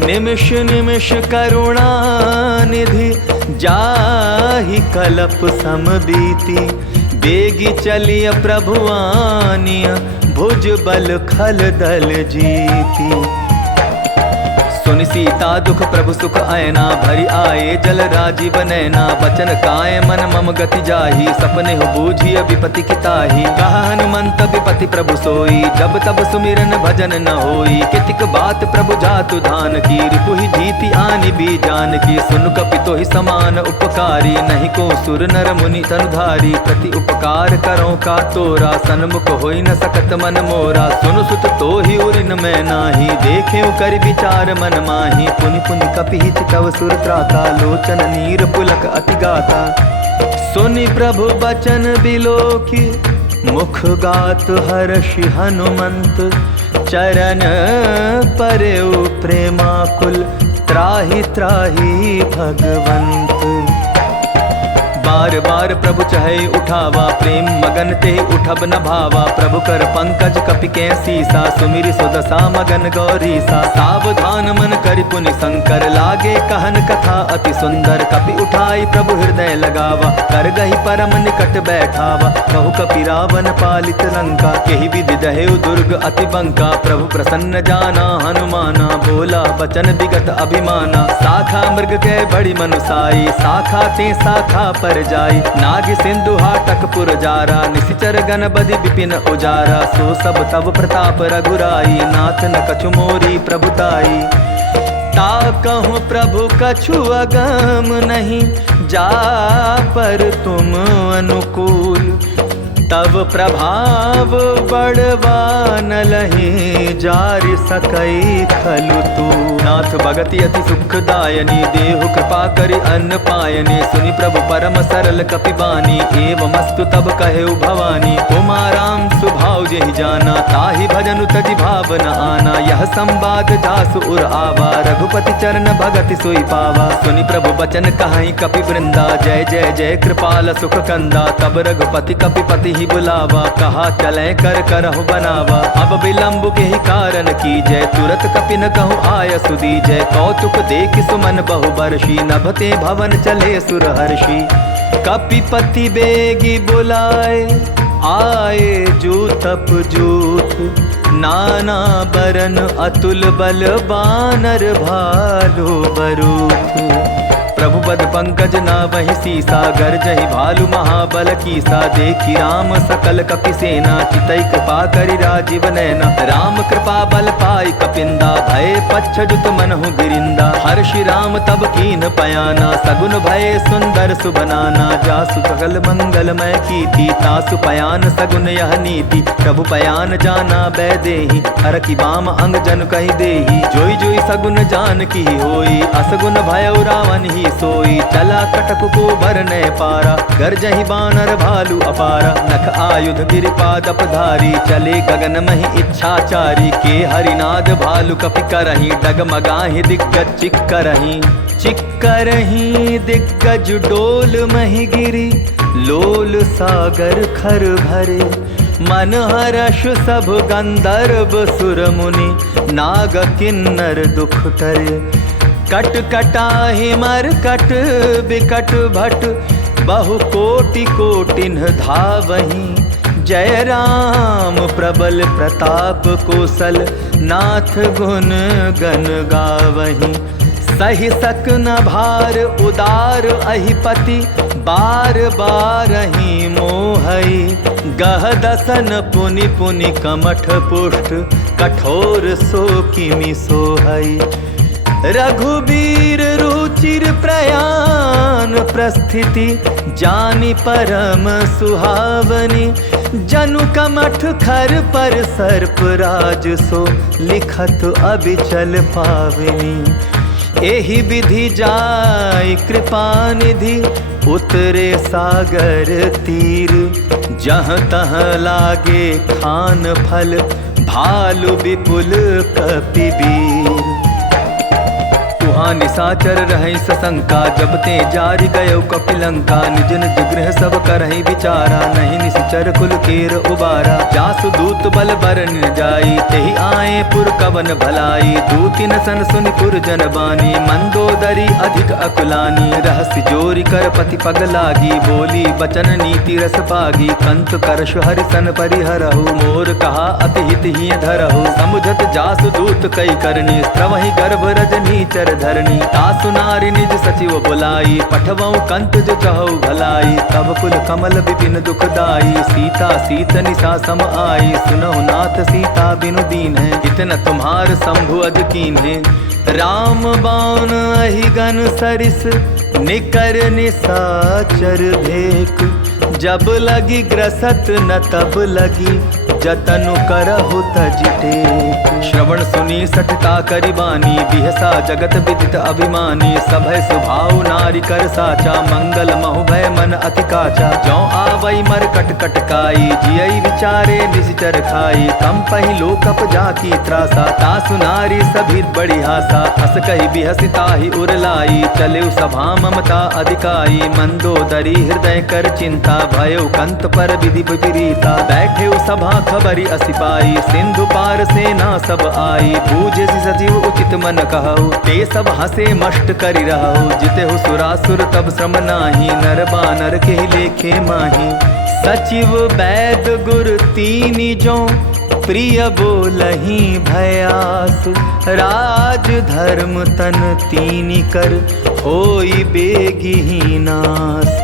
निमिष निमिष करुणा निधि, जाहि कलप सम बीती। बेगी चलिय प्रभु आनिय, भुज बल खल दल जीती। सुनि सीता दुख प्रभु सुख आयना, भरि आए जल राजीव नैना। बचन काय मन मम गति जाही, सपने हो बूझिय विपति किताही। कहा हनुमंत विपति प्रभु सोई, जब तब सुमिरन भजन न होई। कितिक बात प्रभु जातु धान की, रिपुहि जीति आनि भी जान की। सुन कपितो ही समान उपकारी, नहीं को सुर नर मुनि तनुधारी। प्रति उपकार करो का तोरा, सन्मुख होई न सकत मन मोरा। सुनु सुत तो ही उरिन मैं नाही, देखे कर विचार मन माही। पुनि पुनि कपिहि चितव सुर त्राता, लोचन नीर पुलक अति गाता। सुनि प्रभु बचन बिलोकी, मुख गात हर्षि हनुमंत। चरण परेउ प्रेमाकुल, त्राहि त्राहि भगवंत। बार बार प्रभु चहे उठावा, प्रेम मगन ते उठब न भावा। प्रभु कर पंकज कपि के सीसा, सुमिर सुदशा मगन गौरीसा। सावधान मन करि पुनि शंकर, लागे कहन कथा अति सुंदर। कपि उठाई प्रभु हृदय लगावा, कर गही परम निकट बैठावा। कहु कपि रावण पालित लंका, केहि विधि दहेउ दुर्ग अति बंका। प्रभु प्रसन्न जाना हनुमाना, बोला बचन विगत अभिमाना। साखा मृग के बड़ी मनुसाई, शाखा ते शाखा पर जाई। नाग सिंधु हाटक पुर जारा, निशिचर गण बदि विपिन उजारा। सो सब तब प्रताप रघुराई, नाथ न कछु मोरी प्रभुताई। ता कहूँ प्रभु कछु अगम नहीं, जा पर तुम अनुकूल। तब प्रभाव बड़वा न लही, जारि सकई खलु तू। नाथ भगति अति सुखदायनी, देहु कृपा करि अन्न पायनी। सुनि प्रभु परम सरल कपि बानी, एवमस्तु तब कहेउ भवानी। उमा राम सुभाव जेहि जाना, ताहि भजनु तजि भाव न आना। यह संवाद जासु उर आवा, रघुपति चरण भगति सोई पावा। सुनि प्रभु बचन कहाई कपि वृंदा, जय जय जय कृपाल सुख कंदा। तब रघुपति कपिपति बुलावा, कहा चले कर करहु बनावा। अब विलंब के ही कारण की जय, तुरत कपि न कहूँ आय सुदी जय। कौतुक देख सुमन बहु बरसी, नभते भवन चले सुर हर्षि। कपिपति बेगी बुलाए, आए जूतप जूथ। नाना बरन अतुल बल, बानर भालु बरूथ। प्रभु बद पंकज नावहि सीसा, गर्जहि भालु महाबल कीसा। देखी राम सकल कपि सेना, चितई कृपा करि राजीव नैना। राम कृपा बल पाई कपिंदा, भय पच्छजुत मनहु गिरिंदा। हर्षि राम तब कीन पयाना, सगुन भय सुंदर सुबनाना। जासु सकल मंगलमय कीर्ति, तासु पयान सगुन यह नीति। प्रभु पयान जाना बैदेही, हर की बाम अंग जन कहि देही। जोई जोई सगुन जान की होई, असगुन भयउ रावण ही सोई। चला कटक को भरने पारा, गर्जहि बानर भालु अपारा। नख आयुध गिरिपादप धारी, चले गगन महि इच्छाचारी। के हरिनाद भालु कपि करहि, डगमगाहि दिग्गज चिक करहि। चिक करहि दिग्गज डोल महि गिरी, लोल सागर खर भरे। मन हर्ष सब गंधर्व सुर मुनि, नाग किन्नर दुख टरे। कट कटाहि मर कट बिकट भट, बहु कोटि कोटिन धावहि। जय राम प्रबल प्रताप कौशल, नाथ गुण गण गावहि। सहि सक न भार उदार अहिपति, बार बार ही मोहई। गह दसन पुनि पुनि कमठ पुष्ट, कठोर सो किमि सोहई। रघुबीर रुचि चिर प्रयाण प्रस्थिति जानी परम सुहावनी। जनु कमठ खर पर सर्प राज सो लिखत अबिचल पावनी। एहि विधि जाय कृपा निधि उतरे सागर तीर। जहाँ तहाँ लागे खान फल भालु विपुल कपिबीर। तुहाँ निशाचर रहै सशंका जब ते जारि गयो कपिलंका। निज निज गृह सब करहि विचारा नहीं निश्चर कुल केर उबारा। जासु दूत बल बरन जाई तेहि आए पुर कवन भलाई। दूतिन सन सुनि पुर जन बानी मंदोदरी अधिक अकुलानी। रहस्य जोरी कर पति पग लागी बोली बचन नीति रस पागी। कंत करश हरिसन परिहरहु मोर कहा अति हित ही धरहु। समुझत जासु दूत कई करनी स्त्रवहि गर्भ रजनी चर धरणी। तासु नारी निज सचिव बुलाई पठवऊ कंत जो चहु भलाई। तब कुल कमल विपिन दुखदाई सीता सीत निशा सम आई। सुनहु नाथ सीता बिनु दीन है इतना तुम्हार शंभु अज कीन है। राम बाण अहिगन सरिस निकर निशाचर भेक। जब लगी ग्रसत न तब लगी जतनु करहु तज टेक। श्रवण सुनी सठता करि बानी बिहसा जगत विदित अभिमानी। सभय सुभाव नारी कर साचा मंगल महु भय मन अति काचा। जौ आवई मर कट कटकाई जियई विचारे निश्चर खाई। कम पहि लोकप जाकी त्रासा तासु नारी सभी बड़ी हासा। हस कहि बिहसी ताहि उरलाई चलेउ सभा ममता अधिकाई। मंदोदरी हृदय कर चिंता भयो कंत पर विधि विपरीता। बैठे सभा खबरी असिपाई सिंधु पार सेना सब आई। बूझे सजीव उचित मन कहु ते सब हसे मष्ट करि रहु। जितेहु सुरासुर तब श्रम नाही नर बानर के लेखे माही। सचिव वैद गुर तीनि जो प्रिय बोलहि भयास। राज धर्म तन तीनि कर होई बेगिहि नास।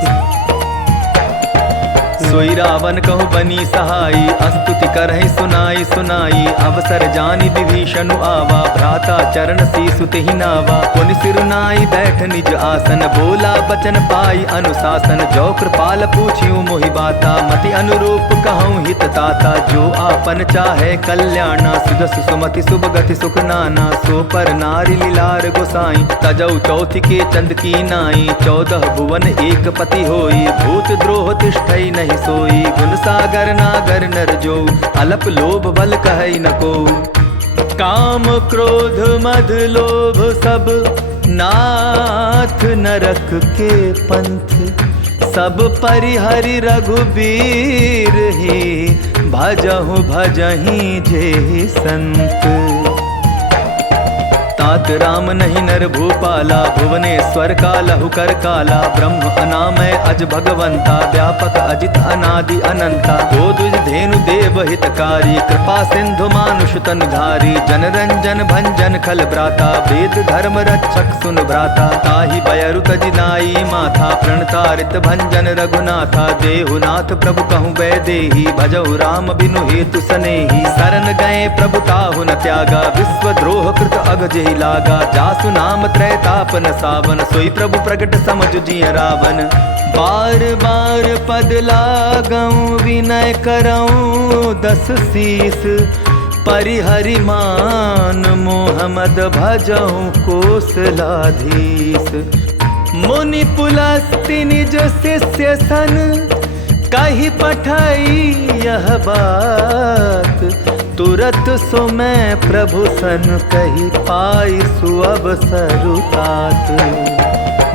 सोई रावण कहु बनी सहाई अस्तुति करहि सुनाई सुनाई। अवसर जानि विभीषण आवा भ्राता चरण सीसु तेहि नावा। पुनि सिरुनाई बैठ निज आसन बोला बचन पाई अनुशासन। जो कृपाल पूछियो मोहि बाता मति अनुरूप कहूँ हित ताता। जो आपन चाहे कल्याणा सुदस सुमति शुभ गति सुख नाना। सो पर नारी लीलार गोसाई तजौ चौथि के चंद की नाई। 14 भुवन एक पति होई भूत द्रोह तिष्ठई नहीं सोई। गुण सागर नागर नर जो अलप लोभ बल कहई न को। काम क्रोध मद लोभ सब नाथ नरक के पंथ। सब परिहरि रघुबीर ही भजहु भजहि जे संत। तात राम नहीं नर भूपाला भुवनेश्वर का लहु कर काला। ब्रह्म अनामय अज भगवंता व्यापक अजित अनादि अनंता। गोदुज धेनु देव हितकारी कृपा सिंधु मानुष तन धारी। जन रंजन भंजन खल भ्राता वेद धर्म रक्षक सुन भ्राता। ताहि बयरु तजिनाई माथा प्रणतारित भंजन रघुनाथा। देहुनाथ प्रभु कहूँ वैदेही भजहु राम बिनु हेतु सनेही। शरण गए प्रभु ताहु न त्यागा विश्व द्रोह कृत अग जेहि लागा। जासु नाम त्रैताप न सावन सोई प्रभु प्रगट समझ जिय रावण। बार बार पद लागऊं विनय करऊं 10 शीस। परिहरि मान मोहम्मद भजऊं कोसलाधीश। मुनि पुलस्ति निज शिष्य सन कही पठाई यह बात। तुरत सो मैं प्रभु सन कही पाई सुअवसरु तात।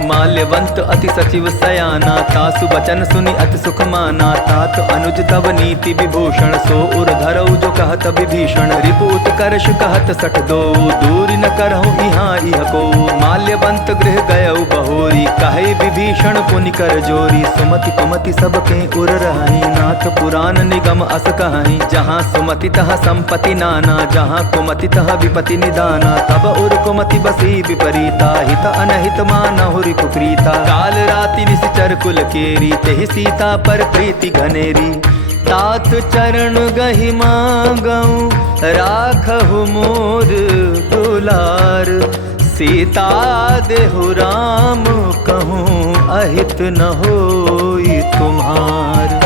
माल्यवंत अति सचिव सयाना तासु बचन सुनि अति सुख माना। तात अनुज तब नीति विभूषण सो उर धरऊ जो कहत विभीषण। रिपु उत्कर्ष कहत सठ दो दूरी न करहु इहाँ इह को। माल्यवंत गृह गयऊ बहोरी कहे विभीषण पुनि कर जोरी। सुमति कुमति सबके उर रहई नाथ पुराण निगम अस कहई। जहाँ सुमति तहाँ संपत्ति नाना जहाँ कुमति तहाँ विपति निदाना। तब उर कुमति बसी विपरीता हित अनहित मानहुरि कुप्रीता। काल राति निश्चर कुल केरी तेहि सीता पर प्रीति घनेरी। तात चरण गहि मांगऊं राखहु मोर दुलार। सीता देहु राम कहूँ अहित न होई तुम्हार।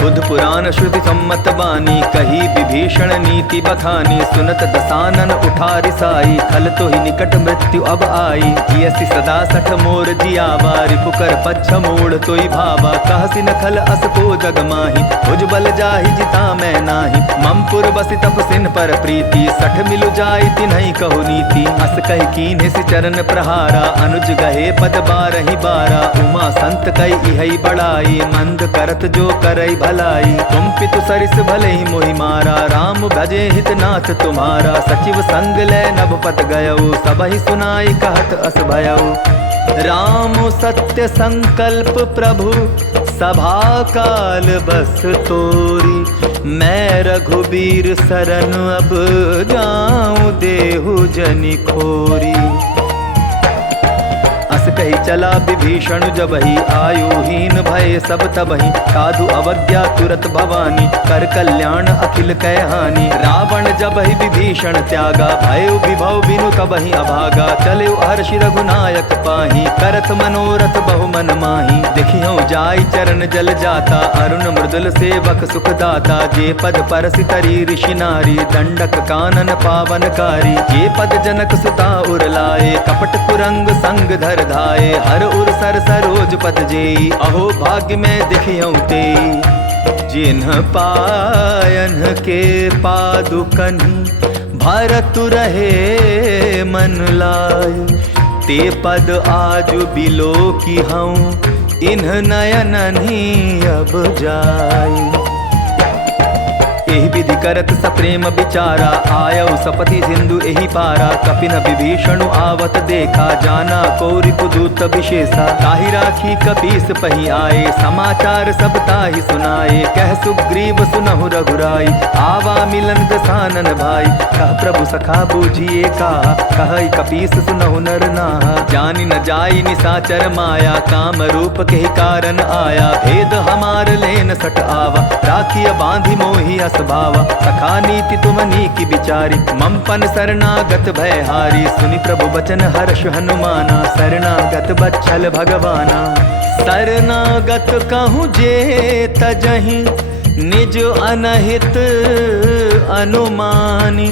बुध पुराण श्रुति सम्मत बानी कही विभीषण नीति बखानी। सुनत दसानन उठा रिसाई खल तो ही निकट मृत्यु अब आई। जियसि सदा सठ मोर जियावा रिपुकर पच्छ मोड़ तोई भावा। कहसि न खल अस को जग माही भुज बल जाहि जिता मैं नाही। ममपुर बसि तपसिन पर प्रीति सठ मिलु जाई तिन्हि कहु नीति। अस कहि कीन्हि सि चरण प्रहारा अनुज गहे पद बारहि बारा। उमा संत कई इहै बड़ाई मंद करत जो करई भलाई। तुम पितु सरिस भले ही मोहि मारा राम भजे हितनाथ तुम्हारा। सचिव संग ले नभपत गयऊ सबहि सुनाई कहत अस भयऊ। राम सत्य संकल्प प्रभु सभा काल बस तोरी। मैं रघुबीर सरन अब जाऊं देहु जनि खोरी। अस कही चला विभीषण जबहि आयुहीन भय सब तबहि। साधु अवज्ञा तुरत भवानी कर कल्याण अखिल कह हानि। रावण जबहि विभीषण त्यागा भयो विभव बिनु तबहि अभागा। चले हर्षि रघुनायक पाही करत मनोरथ बहु मन माही। देखियो जाई चरण जल जाता अरुण मृदुल सेवक सुखदाता। जे पद परसि तरी ऋषि नारी दंडक कानन पावनकारी। जे पद जनक सुता उर लाए कपट कुरंग संग धर धाये। हर उर सर सरोज पद जेई अहो भाग्य में दिखियौ ते। जिन्ह पायन के पादुकनि भरतु रहे मन लाय। ते पद आज बिलो की हूँ इन्ह नयननि अब जाय। एहि विधि करत सप्रेम विचारा आयऊ सपति सिंधु एहि पारा। कपिन विभीषण आवत देखा जाना कौरि पुदूत विशेषा। ताहि राखी कपीस पही आए समाचार सब ताहि सुनाए। कह सुग्रीव सुनहु रघुराई आवा मिलन दसानन भाई। कह प्रभु सखा बूझिए का कहई कपीस सुनहु नर नाहा। जानि न जाई निसाचर माया काम रूप के कारण आया। भेद हमार लेन सट आवा राखिय बांधि मोहि अस भावा। सखा नीति तुम नीकी बिचारी ममपन शरणागत भयहारी। सुनि प्रभु बचन हर्ष हनुमाना शरणागत बच्छल भगवाना। शरणागत कहूँ जे तजहि निज अनहित अनुमानी।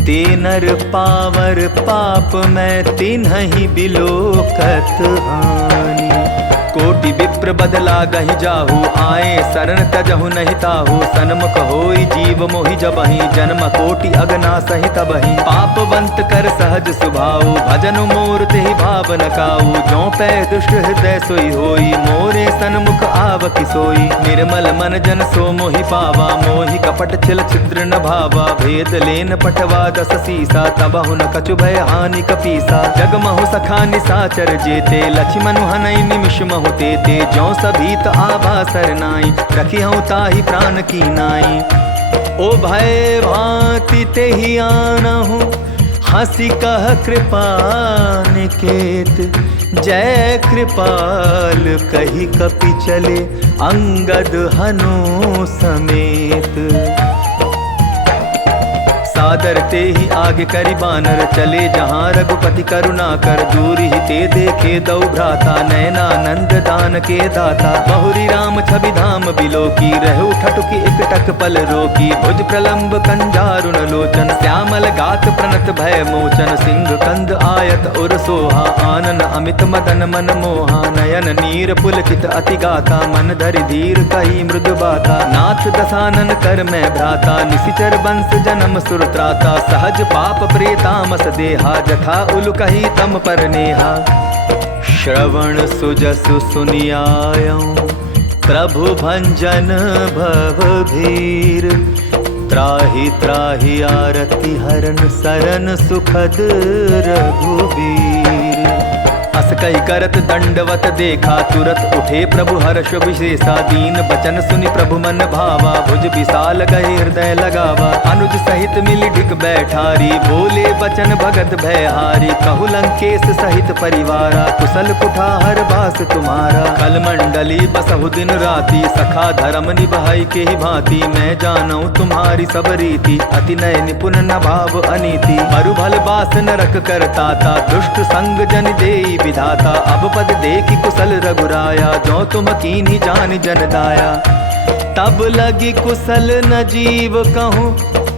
ते नर पावर पाप मैं तिन्हि बिलोकत हानि। कोटि विप्र बदला गहि जाहु आए शरण तजहु नहीं ताहु। सन्मुख होई जीव मोहि जबहि जन्म कोटि अगना सहि तबहि। पापवंत कर सहज सुभाऊ भजन मोर तेहि भाव न काऊ। जो पै दुष्ट हृदय सोई होई मोरे सन्मुख आव किसोई। निर्मल मन जन सो मोहि पावा मोहि कपट छिल छिद्र न भावा। भेद लेन पटवा दस सीसा तबहु न कछु भय हानि कपीसा। जगमहु सखा निसाचर जेते लक्ष्मण हनई निमिष महु ते जो सभीत आभा सरनाई। रखी हूँ ताहि प्राण की नाई। ओ भय भांति ते ही आनहु हंसी कह कृपा निकेत। जय कृपाल कही कपि चले अंगद हनु समेत। सादर ते ही आगे करि बानर चले जहाँ रघुपति करुणा कर। दूर ही ते देखे दौ भ्राता नयनानंद दान के दाता। बहुरी राम छवि धाम बिलो की रहु ठटुकी एक टक पल रोकी। भुज प्रलंब कंजारुण लोचन श्यामल गात प्रणत भय मोचन। सिंह कंद आयत उर सोहा आनन अमित मदन मन मोहा। नयन नीर पुलकित अति गाता मन धरि धीर कही मृदु बाता। नाथ दसानन कर मैं भ्राता निशिचर वंश जन्म सुर त्राता। सहज पाप प्रेतामस देहा जथा उल कही तम पर नेहा। श्रवण सुजसु सुनियायऊं प्रभु भंजन भव भीर। त्राहि त्राहि आरति हरन सरन सुखद रघुबीर। अस कही करत दंडवत देखा, तुरत उठे प्रभु हर्ष विशेषा। दीन बचन सुनि प्रभु मन भावा, भुज विशाल गए हृदय लगावा। अनुज सहित मिली ढिक बैठारी, बोले बचन भगत भयहारी। कहु लंकेश सहित परिवारा, कुशल कुठार बास तुम्हारा। कल मंडली बसहु दिन राति, सखा धर्म निभाई के ही भांति। मैं जानू तुम्हारी सब रीति, अति नय निपुण न भाव अनीति। मरु भल बास नरक करता था, दुष्ट संग जन देई विधाता। अब पद देखि कुशल रघुराया, जो तुम कीन्ही जान जन दाया। तब लगी कुशल न जीव कहूँ,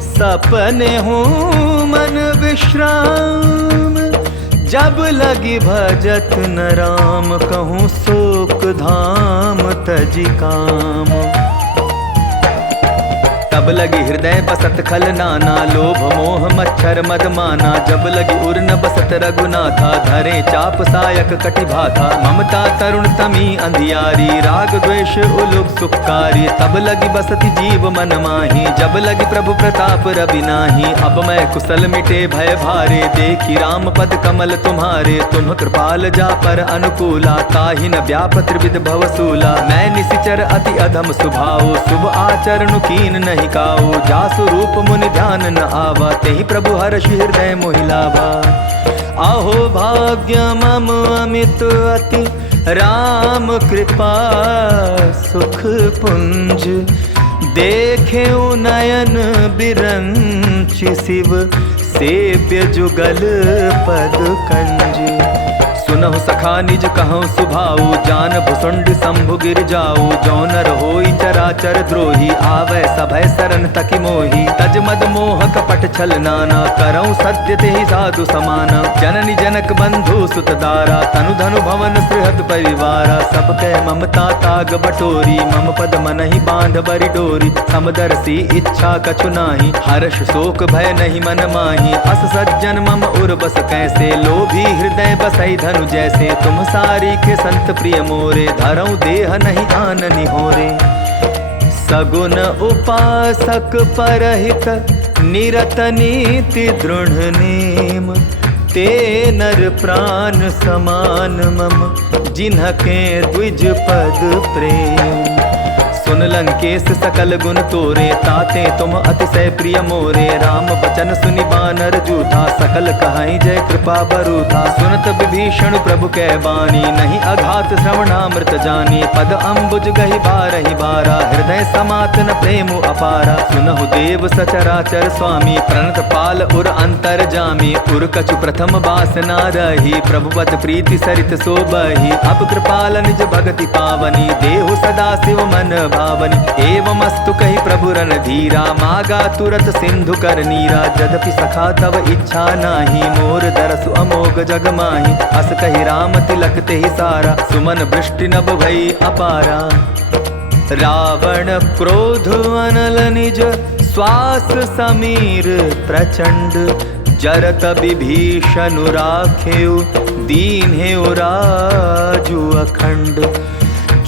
सपने हूँ मन विश्राम। जब लगी भजत न राम, कहूँ शोक धाम तजी काम। तब लगी हृदय बसत खल नाना, लोभ मोह मच्छर मद माना। जब लगी उर न बसत रघुनाथा, धरे चाप सायक कटि भाथा। ममता तरुण तमी अंधियारी, राग द्वेष उलुक सुखकारी। तब लगी बसति जीव मन माही, जब लगी प्रभु प्रताप रवि नाही। अब मैं कुशल मिटे भय भारे, देखी राम पद कमल तुम्हारे। तुम कृपाल जा पर अनुकूला, ताहि न व्याप त्रिविध भवसूला। मैं निशिचर अति अधम स्वभाव, शुभ आचरण कीन नहीं काऊ। जासु रूप मुनि ध्यान न आवा, तेहि प्रभु हर्ष हृदय मोहिलावा। आहो भाग्य मम अमित अति, राम कृपा सुख पुंज। देखे नयन बिरंचि, शिव सेव्य जुगल पद कंज। सुनहु सखा निज कहूँ सुभाऊ, जान भुसुंड शंभु गिर जाऊ। जो नर होई चराचर द्रोही, आवे सभय सरन तकि मोही। तज मद मोह कपट छल नाना, करऊँ सत्य तेहि साधु समाना। जननी जनक बंधु सुत दारा, तनु धनु भवन सुहृद परिवारा। सब कह ममता ताग बटोरी, मम पद मनहि बांध बरि डोरी। समदर्शी इच्छा कछु नाही, हर्ष शोक भय नहीं मन माही। अस सज्जन मम उर बस कैसे, लोभी हृदय बसई धनु जैसे। तुम सारी के संत प्रिय मोरे, धरऊं देह नहीं आन निहोरे। सगुन उपासक परहित, निरत नीति दृढ़ नेम। ते नर प्राण समान मम, जिन्हके द्विज पद प्रेम। सुन लंकेश सकल गुण तोरे, ताते तुम अतिशय प्रिय मोरे। राम बचन सुनि बानर जूथा, सकल कहाई जय कृपा बरूथा। सुनत विभीषण प्रभु कै बानी, नहीं अघात श्रवणामृत जानी। पद अम्बुज गहि बारहि बारा, हृदय समात न प्रेम अपारा। सुनहु देव सचराचर स्वामी, प्रणत पाल उर अंतर जामी। उर कछु प्रथम बासना रही, प्रभुवत प्रीति सरित सोबही। अब कृपाल निज भगति पावनी, देहु सदा शिव मन भावनी। एवमस्तु कहि प्रभु रन धीरा, मागा तुरत सिंधु कर नीरा। यद्यपि सखा तव इच्छा नाही, मोर दरसु अमोघ जग माही। अस कहि राम तिलक तेहि सारा, सुमन वृष्टि नभ भई अपारा। रावण क्रोध अनल निज, श्वास समीर प्रचंड। जरत विभीषण राखेउ, दीन्हेउ राजु अखंड।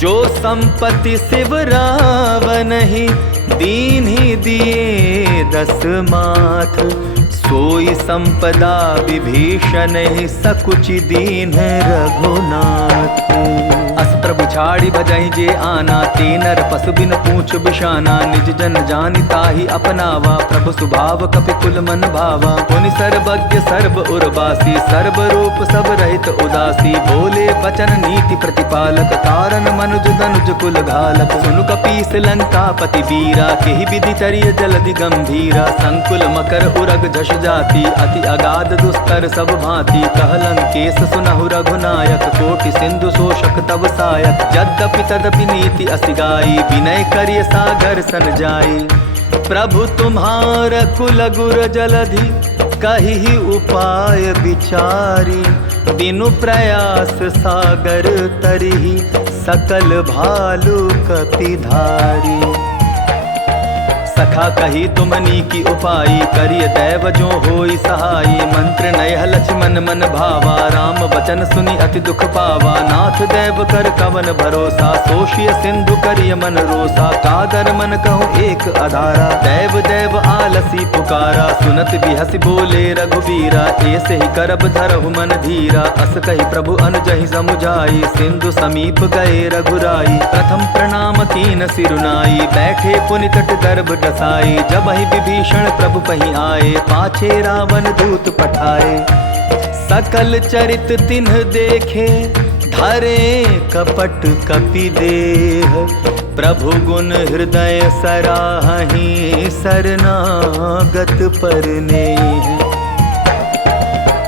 जो संपत्ति शिव रावण ही, दीन्हि दिए दस माथ। सोई संपदा विभीषण ही, सकुचि दीन रघुनाथ। अस प्रभु छाड़ी भजहि जे आना, ते नर पशु बिन पूछ बिशाना। निज जन जानि ताहि अपनावा, प्रभु स्वभाव कपि कुल मन भावा। पुनि सर्वज्ञ सर्व उर्वासी, सर्व रूप सब रहित उदासी। बोले बचन नीति प्रतिपालक, तारन मनुज दनुज कुल घालक। सुनु कपीस लंकापति वीरा, केहि विधि चरिय जलधि गंभीरा। संकुल मकर उरग झष जाति, अति अगाध दुस्तर सब भांति। कह लंकेश सुनहु रघुनायक, कोटि सिंधु शोषक तब सायक। यद्यपि तदपि नीति असिगाई, विनय करिय सागर सन जाई। प्रभु तुम्हार कुल गुर जलधि, कहि उपाय विचारी। बिनु प्रयास सागर तरिहि, सकल भालु कपिधारी। सखा कही तुमनी की उपाई, करिय दैव जो होई सहाई। मंत्र नयह लक्ष्मण मन भावा, राम बचन सुनि अति दुख पावा। नाथ दैव कर कवन भरोसा, सोशिय सिंधु करिय मन रोसा। कादर मन कहूँ एक आधारा, दैव दैव आलसी पुकारा। सुनत बिहस बोले रघुबीरा, ऐसे ही करब धरहु मन धीरा। अस कही प्रभु अनुजहि समुझाई, सिंधु समीप गए रघुराई। प्रथम प्रणाम कीन सिरुनाई, बैठे पुनि तट गर्भ डसाई। जब ही विभीषण प्रभु पही आए, पाछे रावण दूत पठाए। सकल चरित तिन्ह देखे, धरे कपट कपि देह। प्रभु गुण हृदय सराहि, शरणागत परनेह।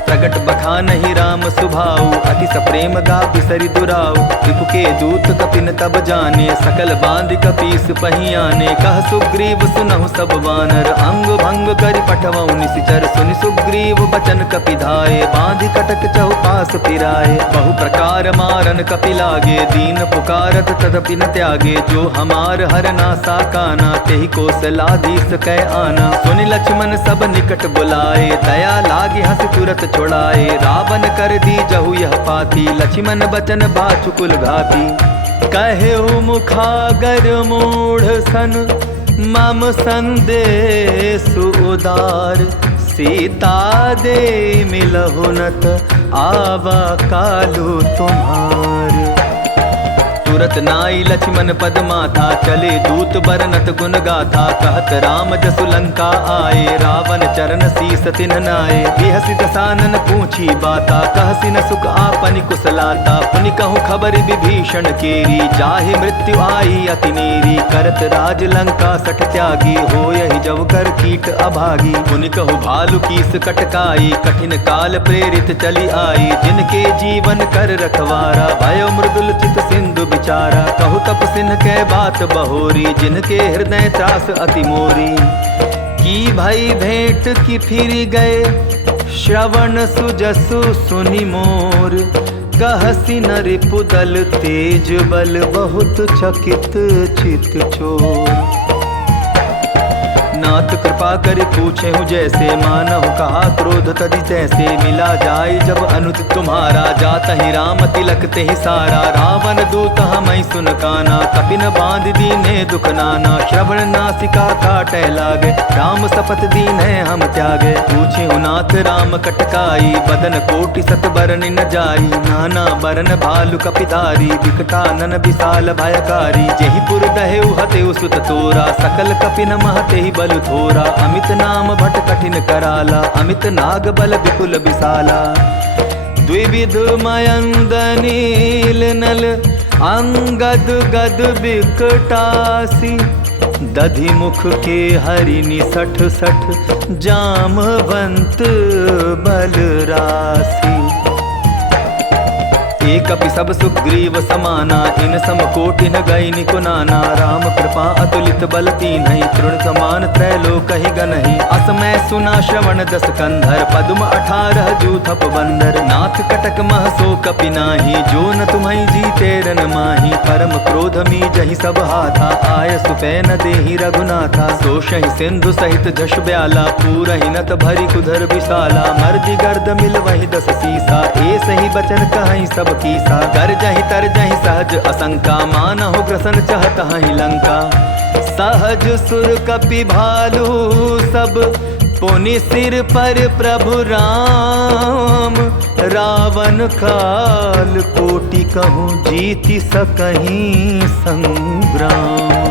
प्रगट बखानहि राम सुभाऊ, अति सप्रेम गा बिसरि दुराऊ। रिपु के दूत कपिन तब जाने, सकल बांध कपीस पहियाने। कह सुग्रीव सुनहु सब वानर, अंग भंग करि पठवऊ निशिचर। सुनि सुग्रीव बचन कपि धाये, बांधि कटक चहुपास फिराए। बहु प्रकार मारन कपि लागे, दीन पुकारत तदपि न त्यागे। जो हमार हरना साकाना, तेहि कौशलाधीश कै आना। सुनि लक्ष्मण सब निकट बुलाए, दया लागी हंस तुरत छोड़ाए। रावण कर दी जहु यह पाती, लक्ष्मण बचन बाचुकुल घाती। कहेउ मुखागर मूढ़ सन, मम संदेश उदार। सीता दे मिलहु नत, आवा कालु तुम्हार। तुरत नाई लक्ष्मण पद माथा, चले दूत बरनत गुण गाथा। कहत राम जसु लंका आए, रावण चरण शीस तिन्ह नाए। बिहसि दसानन पूछी बाता, कहसि न सुख आपनि कुशलाता। पुनि कहूँ खबर विभीषण केरी, जाहि मृत्यु आई अति नेरी। करत राज लंका सठ त्यागी, होयहि जब कर कीट अभागी। पुनि कहूँ भालु कीस कटकाई, कठिन काल प्रेरित चली आई। जिनके जीवन कर रखवारा, भयो मृदुल चित सिंधु विचारा। कहु तप सिन्ह के बात बहोरी, जिनके हृदय त्रास अति मोरी। की भई भेंट की फिर गए, श्रवण सुजसु सुनि मोर। कहसि न रिपुदल तेज बल, बहुत चकित चित चोर। नाथ कृपा करि पूछेहु जैसे, मानहु कहा क्रोध तदि तैसे। मिला जाय जब अनुज तुम्हारा, जातहि राम तिलक तेहि सारा। रावण दूत हमहि सुन काना, कपिन बांध दीने दुख नाना। श्रवण नासिका काटै लागे, राम शपथ दीन्हे हम त्यागे। पूछेहु नाथ राम कटकाई, बदन कोटि सत बरन न जाई। नाना बरन भालु कपिधारी, विकटानन विशाल भयकारी। जेहि पुर दहेउ हतेउ सुत तोरा, सकल कपिन महतेहि बल थोरा। अमित नाम भट कठिन कराला, अमित नाग बल विपुल विशाला। द्विविध मयंद नील नल, अंगद गद बिकटासी। दधि मुख के हरिनि सठ सठ, जामवंत बल राशि। एक कपि सब सुग्रीव समाना, इन सम कोटि न गई निकुनाना। राम कृपा अतुलित बल तीन्हि, तृण समान त्रैलोकहि गनहि। असमय सुना श्रवण दस कंधर, पद्म 18 जूथप बंदर। नाथ कटक मह सो कपि नाही, जो न तुम्हि जीते रन माही। परम क्रोध मी जहि सब हाथा, आय सुपै न देहि रघुनाथा। सोषहि सिंधु सहित झष ब्याला, पूरहि नत भरि कुधर विशाला। मर्दि गर्द मिल वहि 10 सीसा, ऐसे ही बचन कहहि सब कीसा। कर जहि तर जहि सहज असंका, मानहु ग्रसन चहत हहि लंका। सहज सुर कपि भालू सब, पुनि सिर पर प्रभु राम। रावण काल कोटि कहूँ, जीति सकहीं संग्राम।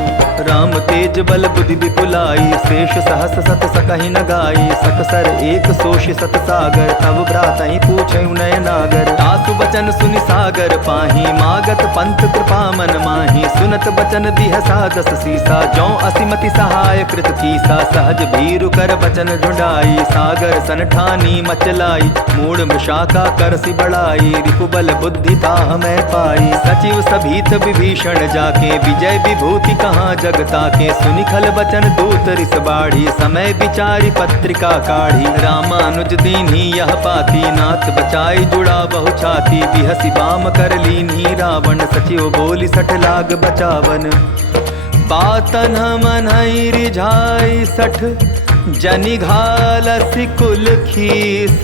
राम तेज बल बुद्धि विपुलाई, शेष सहस सत सकहि न गाई। सकसर एक सोष सत सागर, तब भ्रातहि पूछेउ नय नागर। तासु बचन सुनि सागर पाही, मागत पंथ कृपा मन माही। सुनत बचन बिहसा 10 सीसा, जौ असिमति सहाय कृत कीसा। सहज भीरु कर बचन ढूंढाई, सागर सन ठानी मचलाई। मूढ़ मृषाका करसि बढ़ाई, रिपुबल बुद्धि ताह मैं पाई। सचिव सभीत विभीषण जाके, विजय विभूति कहाँ जगता के। सुनि खल बचन दूत रिस बाढ़ी, समय विचारी पत्रिका काढ़ी। रामानुज दीन्ही यह पाती, नाथ बचाई जुड़ा बहु छाती। बिहसि बाम कर लीन्ही रावण, सचिव बोली 60 लाग बचावन। बातन मनई रिझाई सठ, जनि घालसी कुल खीस।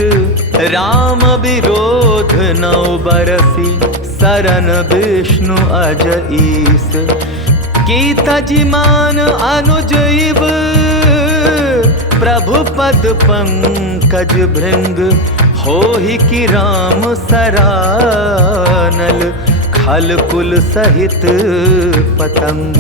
राम विरोध नौ बरसी, शरण विष्णु अज ईस। की तजिमान अनुज इव, प्रभु पद पंकज भृंग। होहि कि राम सरानल, खल कुल सहित पतंग।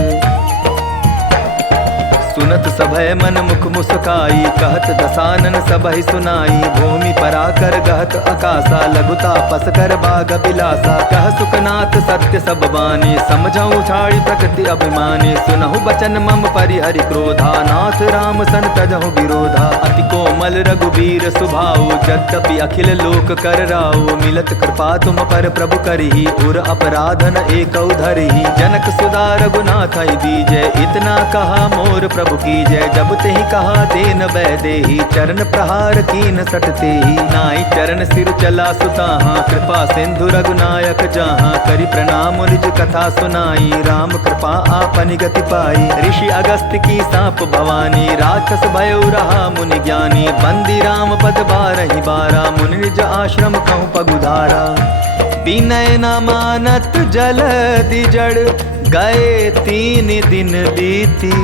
सुनत सभय मन मुख मुस्काई, कहत दसानन सबहि सुनाई। भूमि पराकर गहत अकासा, लघुता पस कर बाग बिलासा। कह सुखनाथ सत्य सब बानी, समझऊ छाड़ी प्रकृति अभिमानी। सुनहु बचन मम परिहरि क्रोधा, नाथ राम सन तजहु विरोधा। अति कोमल रघुबीर स्वभाव, यद्यपि अखिल लोक कर राव। मिलत कृपा तुम पर प्रभु करही, उर अपराधन एकौ धरही। जनक सुधा रघुनाथ दीजय, इतना कहा मोर प्रभु की जय। जब ते ही कहा देन वैदेही, चरण प्रहार कीन सटते ही। नाई चरण सिर चला सुताहा, कृपा सिंधु रघुनायक जहाँ। करि प्रणाम निज कथा सुनाई, राम कृपा आपनि गति पाई। ऋषि अगस्त की साप भवानी, राक्षस भयो रहा मुनि ज्ञानी। बंदी राम पद बारहि बारा, मुनि निज आश्रम कहूँ पगुधारा। विनय न मानत जलधि जड़, गए 3 दिन बीती।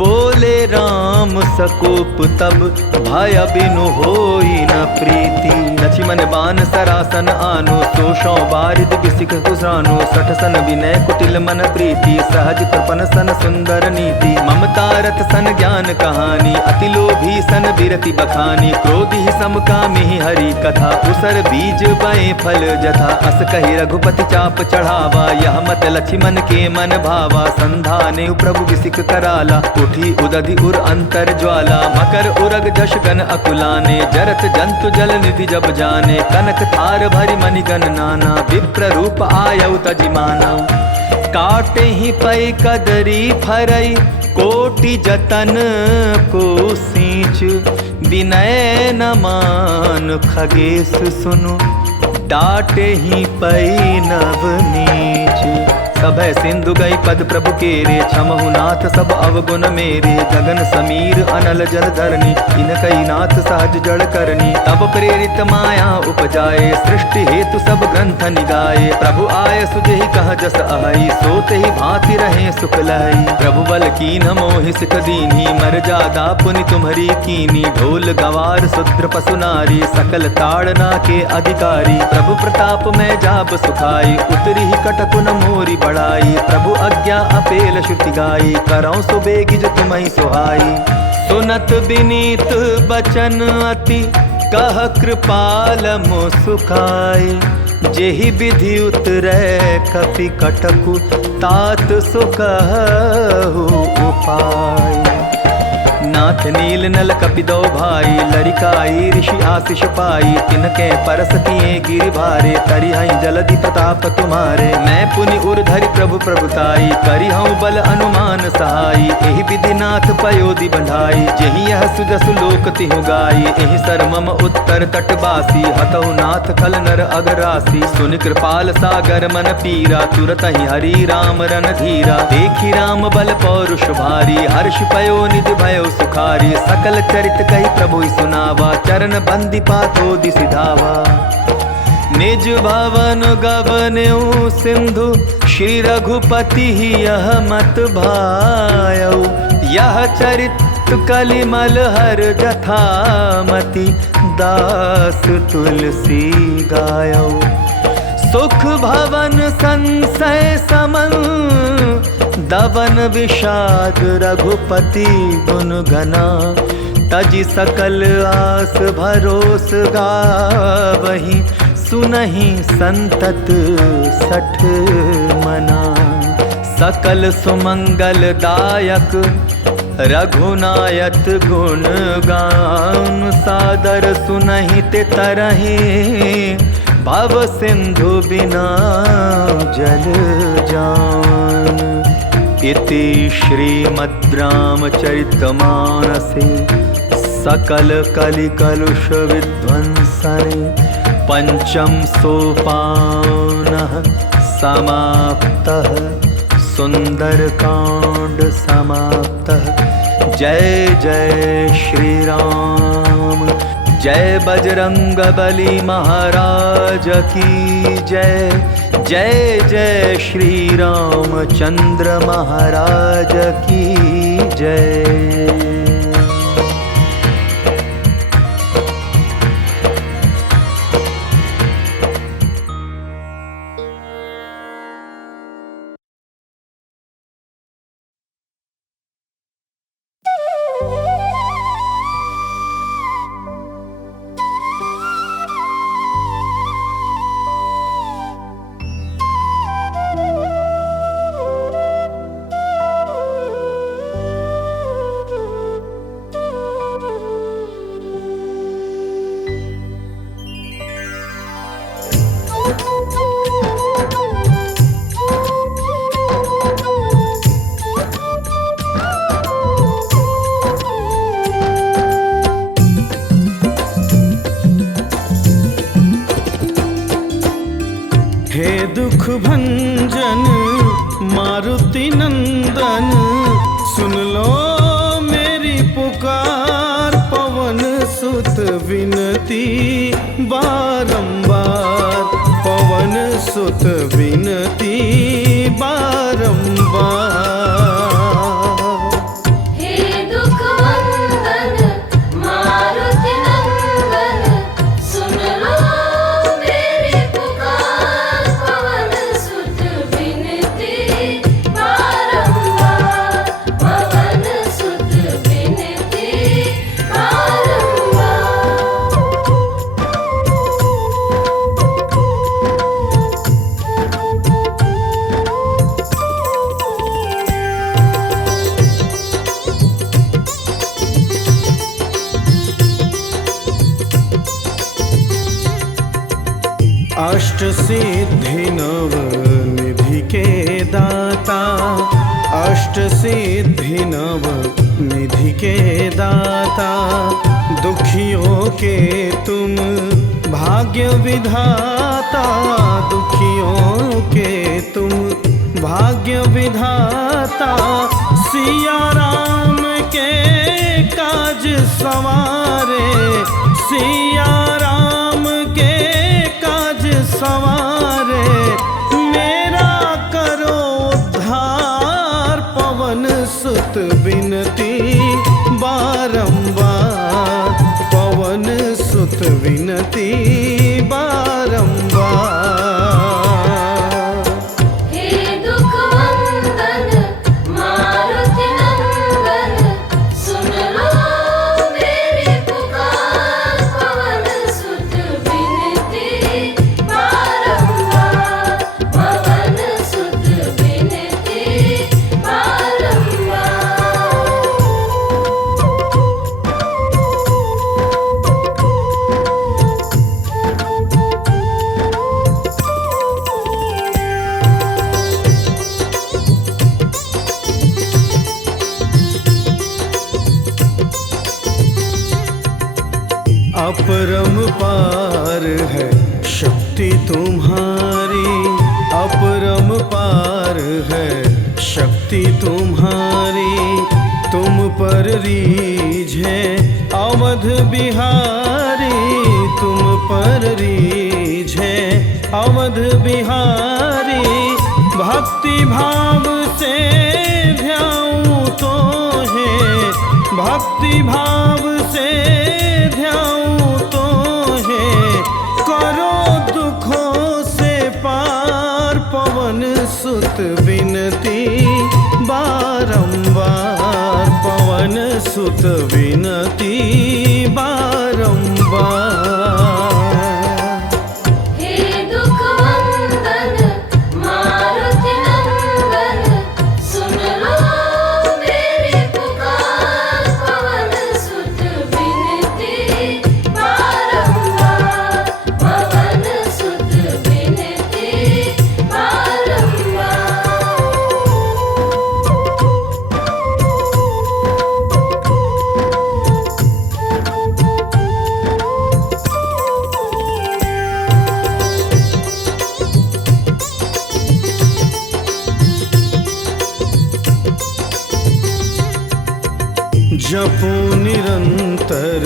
बोले राम सकोप तब, भय बिनु होई न प्रीति। लक्ष्मण बान सरासन आनो, सोषौ बारिद बिसिक कुसानो। सठ सन विनय कुटिल मन प्रीति, सहज कृपन सन सुंदर नीति। ममता रथ सन ज्ञान कहानी, अति लोभी सन बिरति बखानी। क्रोधि समकामी हरि कथा, उसर बीज बए फल जथा। अस कहि रघुपति चाप चढ़ावा, यह मत लक्ष्मण के मन भावा। संधाने प्रभु बिसिक कराला, उठी उदधि उर अंतर ज्वाला। मकर उरग जश गण अकुलाने, जरत जंतु जल निधि जब जाने। कनक थार भरि मणिगण नाना, विप्र रूप आयउ तजिमाना। काटे ही पै कदरी फरई, कोटि जतन को सींच। विनय न मान खगेश सुनु, डाटे ही पै नव नीच। सभय सिंधु गई पद प्रभु केरे, क्षमहु नाथ सब अवगुण मेरे। गगन समीर अनल जल धरनी, इनकई नाथ सहज जड़ करनी। तब प्रेरित माया उपजाए, सृष्टि हेतु सब ग्रंथ निगाए। प्रभु आय सुजहि कह जस आई, सोते ही भांति रहे सुख लहई। प्रभु बल कीन मोहि सिख दीन्ही, मर्यादा पुनि तुम्हरी कीनी। ढोल गवार शूद्र पशु नारी, सकल ताड़ना के अधिकारी। प्रभु प्रताप में जाब सुखाई, उतरी ही कटकुन मोरी बढ़ाई। प्रभु आज्ञा अपेल श्रुति गाई, करौं सुबेगी जो तुम्हि सुहाई। सुनत विनीत बचन अति, कह कृपाल मो सुखाई। जेहि विधि उतरै कपि कटकु, तात सो कहु उपाय। नाथ नील नल कपि दो भाई, लरिकाई ऋषि आशीष पाई। तिनके परस किए गिरि भारे, तरिहै जलधि प्रताप तुम्हारे। मैं पुनि उर धरि प्रभु प्रभुताई, करिहऊँ बल अनुमान सहाई। एहि विधि नाथ पयोधि बंधाई, जेहि यह सुजसु लोक तिहु गाई। एहि सर मम उत्तर तटवासी, हतहु नाथ खल नर अगरासी। सुनि कृपाल सागर मन पीरा, तुरत ही हरि राम रन धीरा। देखि राम बल पौरुष भारी, हर्ष पयो निधि भयो सुखारी। सकल चरित कही प्रभु सुनावा, चरण बंदी पातो दिसि धावा। निज भवन गवन्यु सिंधु, श्री रघुपति ही यह मत भायऊ। यह चरित कलिमल हर जथामति, दास तुलसी गायऊ। सुख भवन संशय समन, दवन विषाद रघुपति गुण गना। तजि सकल आस भरोस गावहि, सुनहि संतत सठ मना। सकल सुमंगल दायक रघुनायक गुण गान। सादर सुनहि ते तरहि, भव सिंधु बिना जल जान। इति श्रीमद् रामचरितमानसे सकल कलि कलुष विध्वंसने पंचम सोपानः समाप्तः। सुंदर कांड समाप्तः। जय जय श्री राम। जय बजरंग बली महाराज की जय। जय जय श्री रामचंद्र महाराज की जय। हे दुख भंजन मारुति नंदन, सुन लो मेरी पुकार। पवन सुत विनती बारंबार, पवन सुत विनती बारंबार। अष्ट सिद्धि नव निधि के दाता, अष्ट सिद्धि नव निधि के दाता। दुखियों के तुम भाग्य विधाता, दुखियों के तुम भाग्य विधाता। सिया राम के काज सवारे, सिया राम के सवारे। मेरा करो उद्धार, पवन सुत विनती बारंबार, पवन सुत विनती बारंबार। अपरम पार है शक्ति तुम्हारी, अपरम पार है शक्ति तुम्हारी। तुम पर रीझ है अवध बिहारी, तुम पर रीझ है अवध बिहारी। भक्ति भाव से ध्याऊं तो है, भक्ति भाव से ध्याऊं तो है। करो दुखों से पार, पवन सुत विनती बारंबार, पवन सुत विनती बारंबार। जपो निरंतर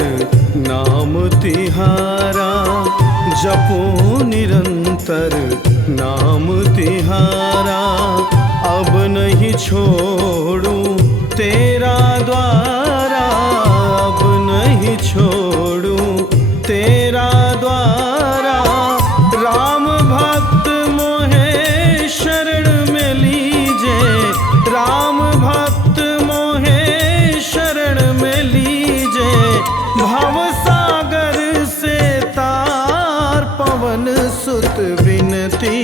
नाम तिहारा, जपो निरंतर नाम तिहारा। अब नहीं छोड़ूं तेरा द्वारा, अब नहीं छोड़ूं तेरा द्वारा। राम भक्त मोहे शरण में लीजे, राम भक्त मोहे शरण में लीजे। भव सागर से तार पवन सुत विनती।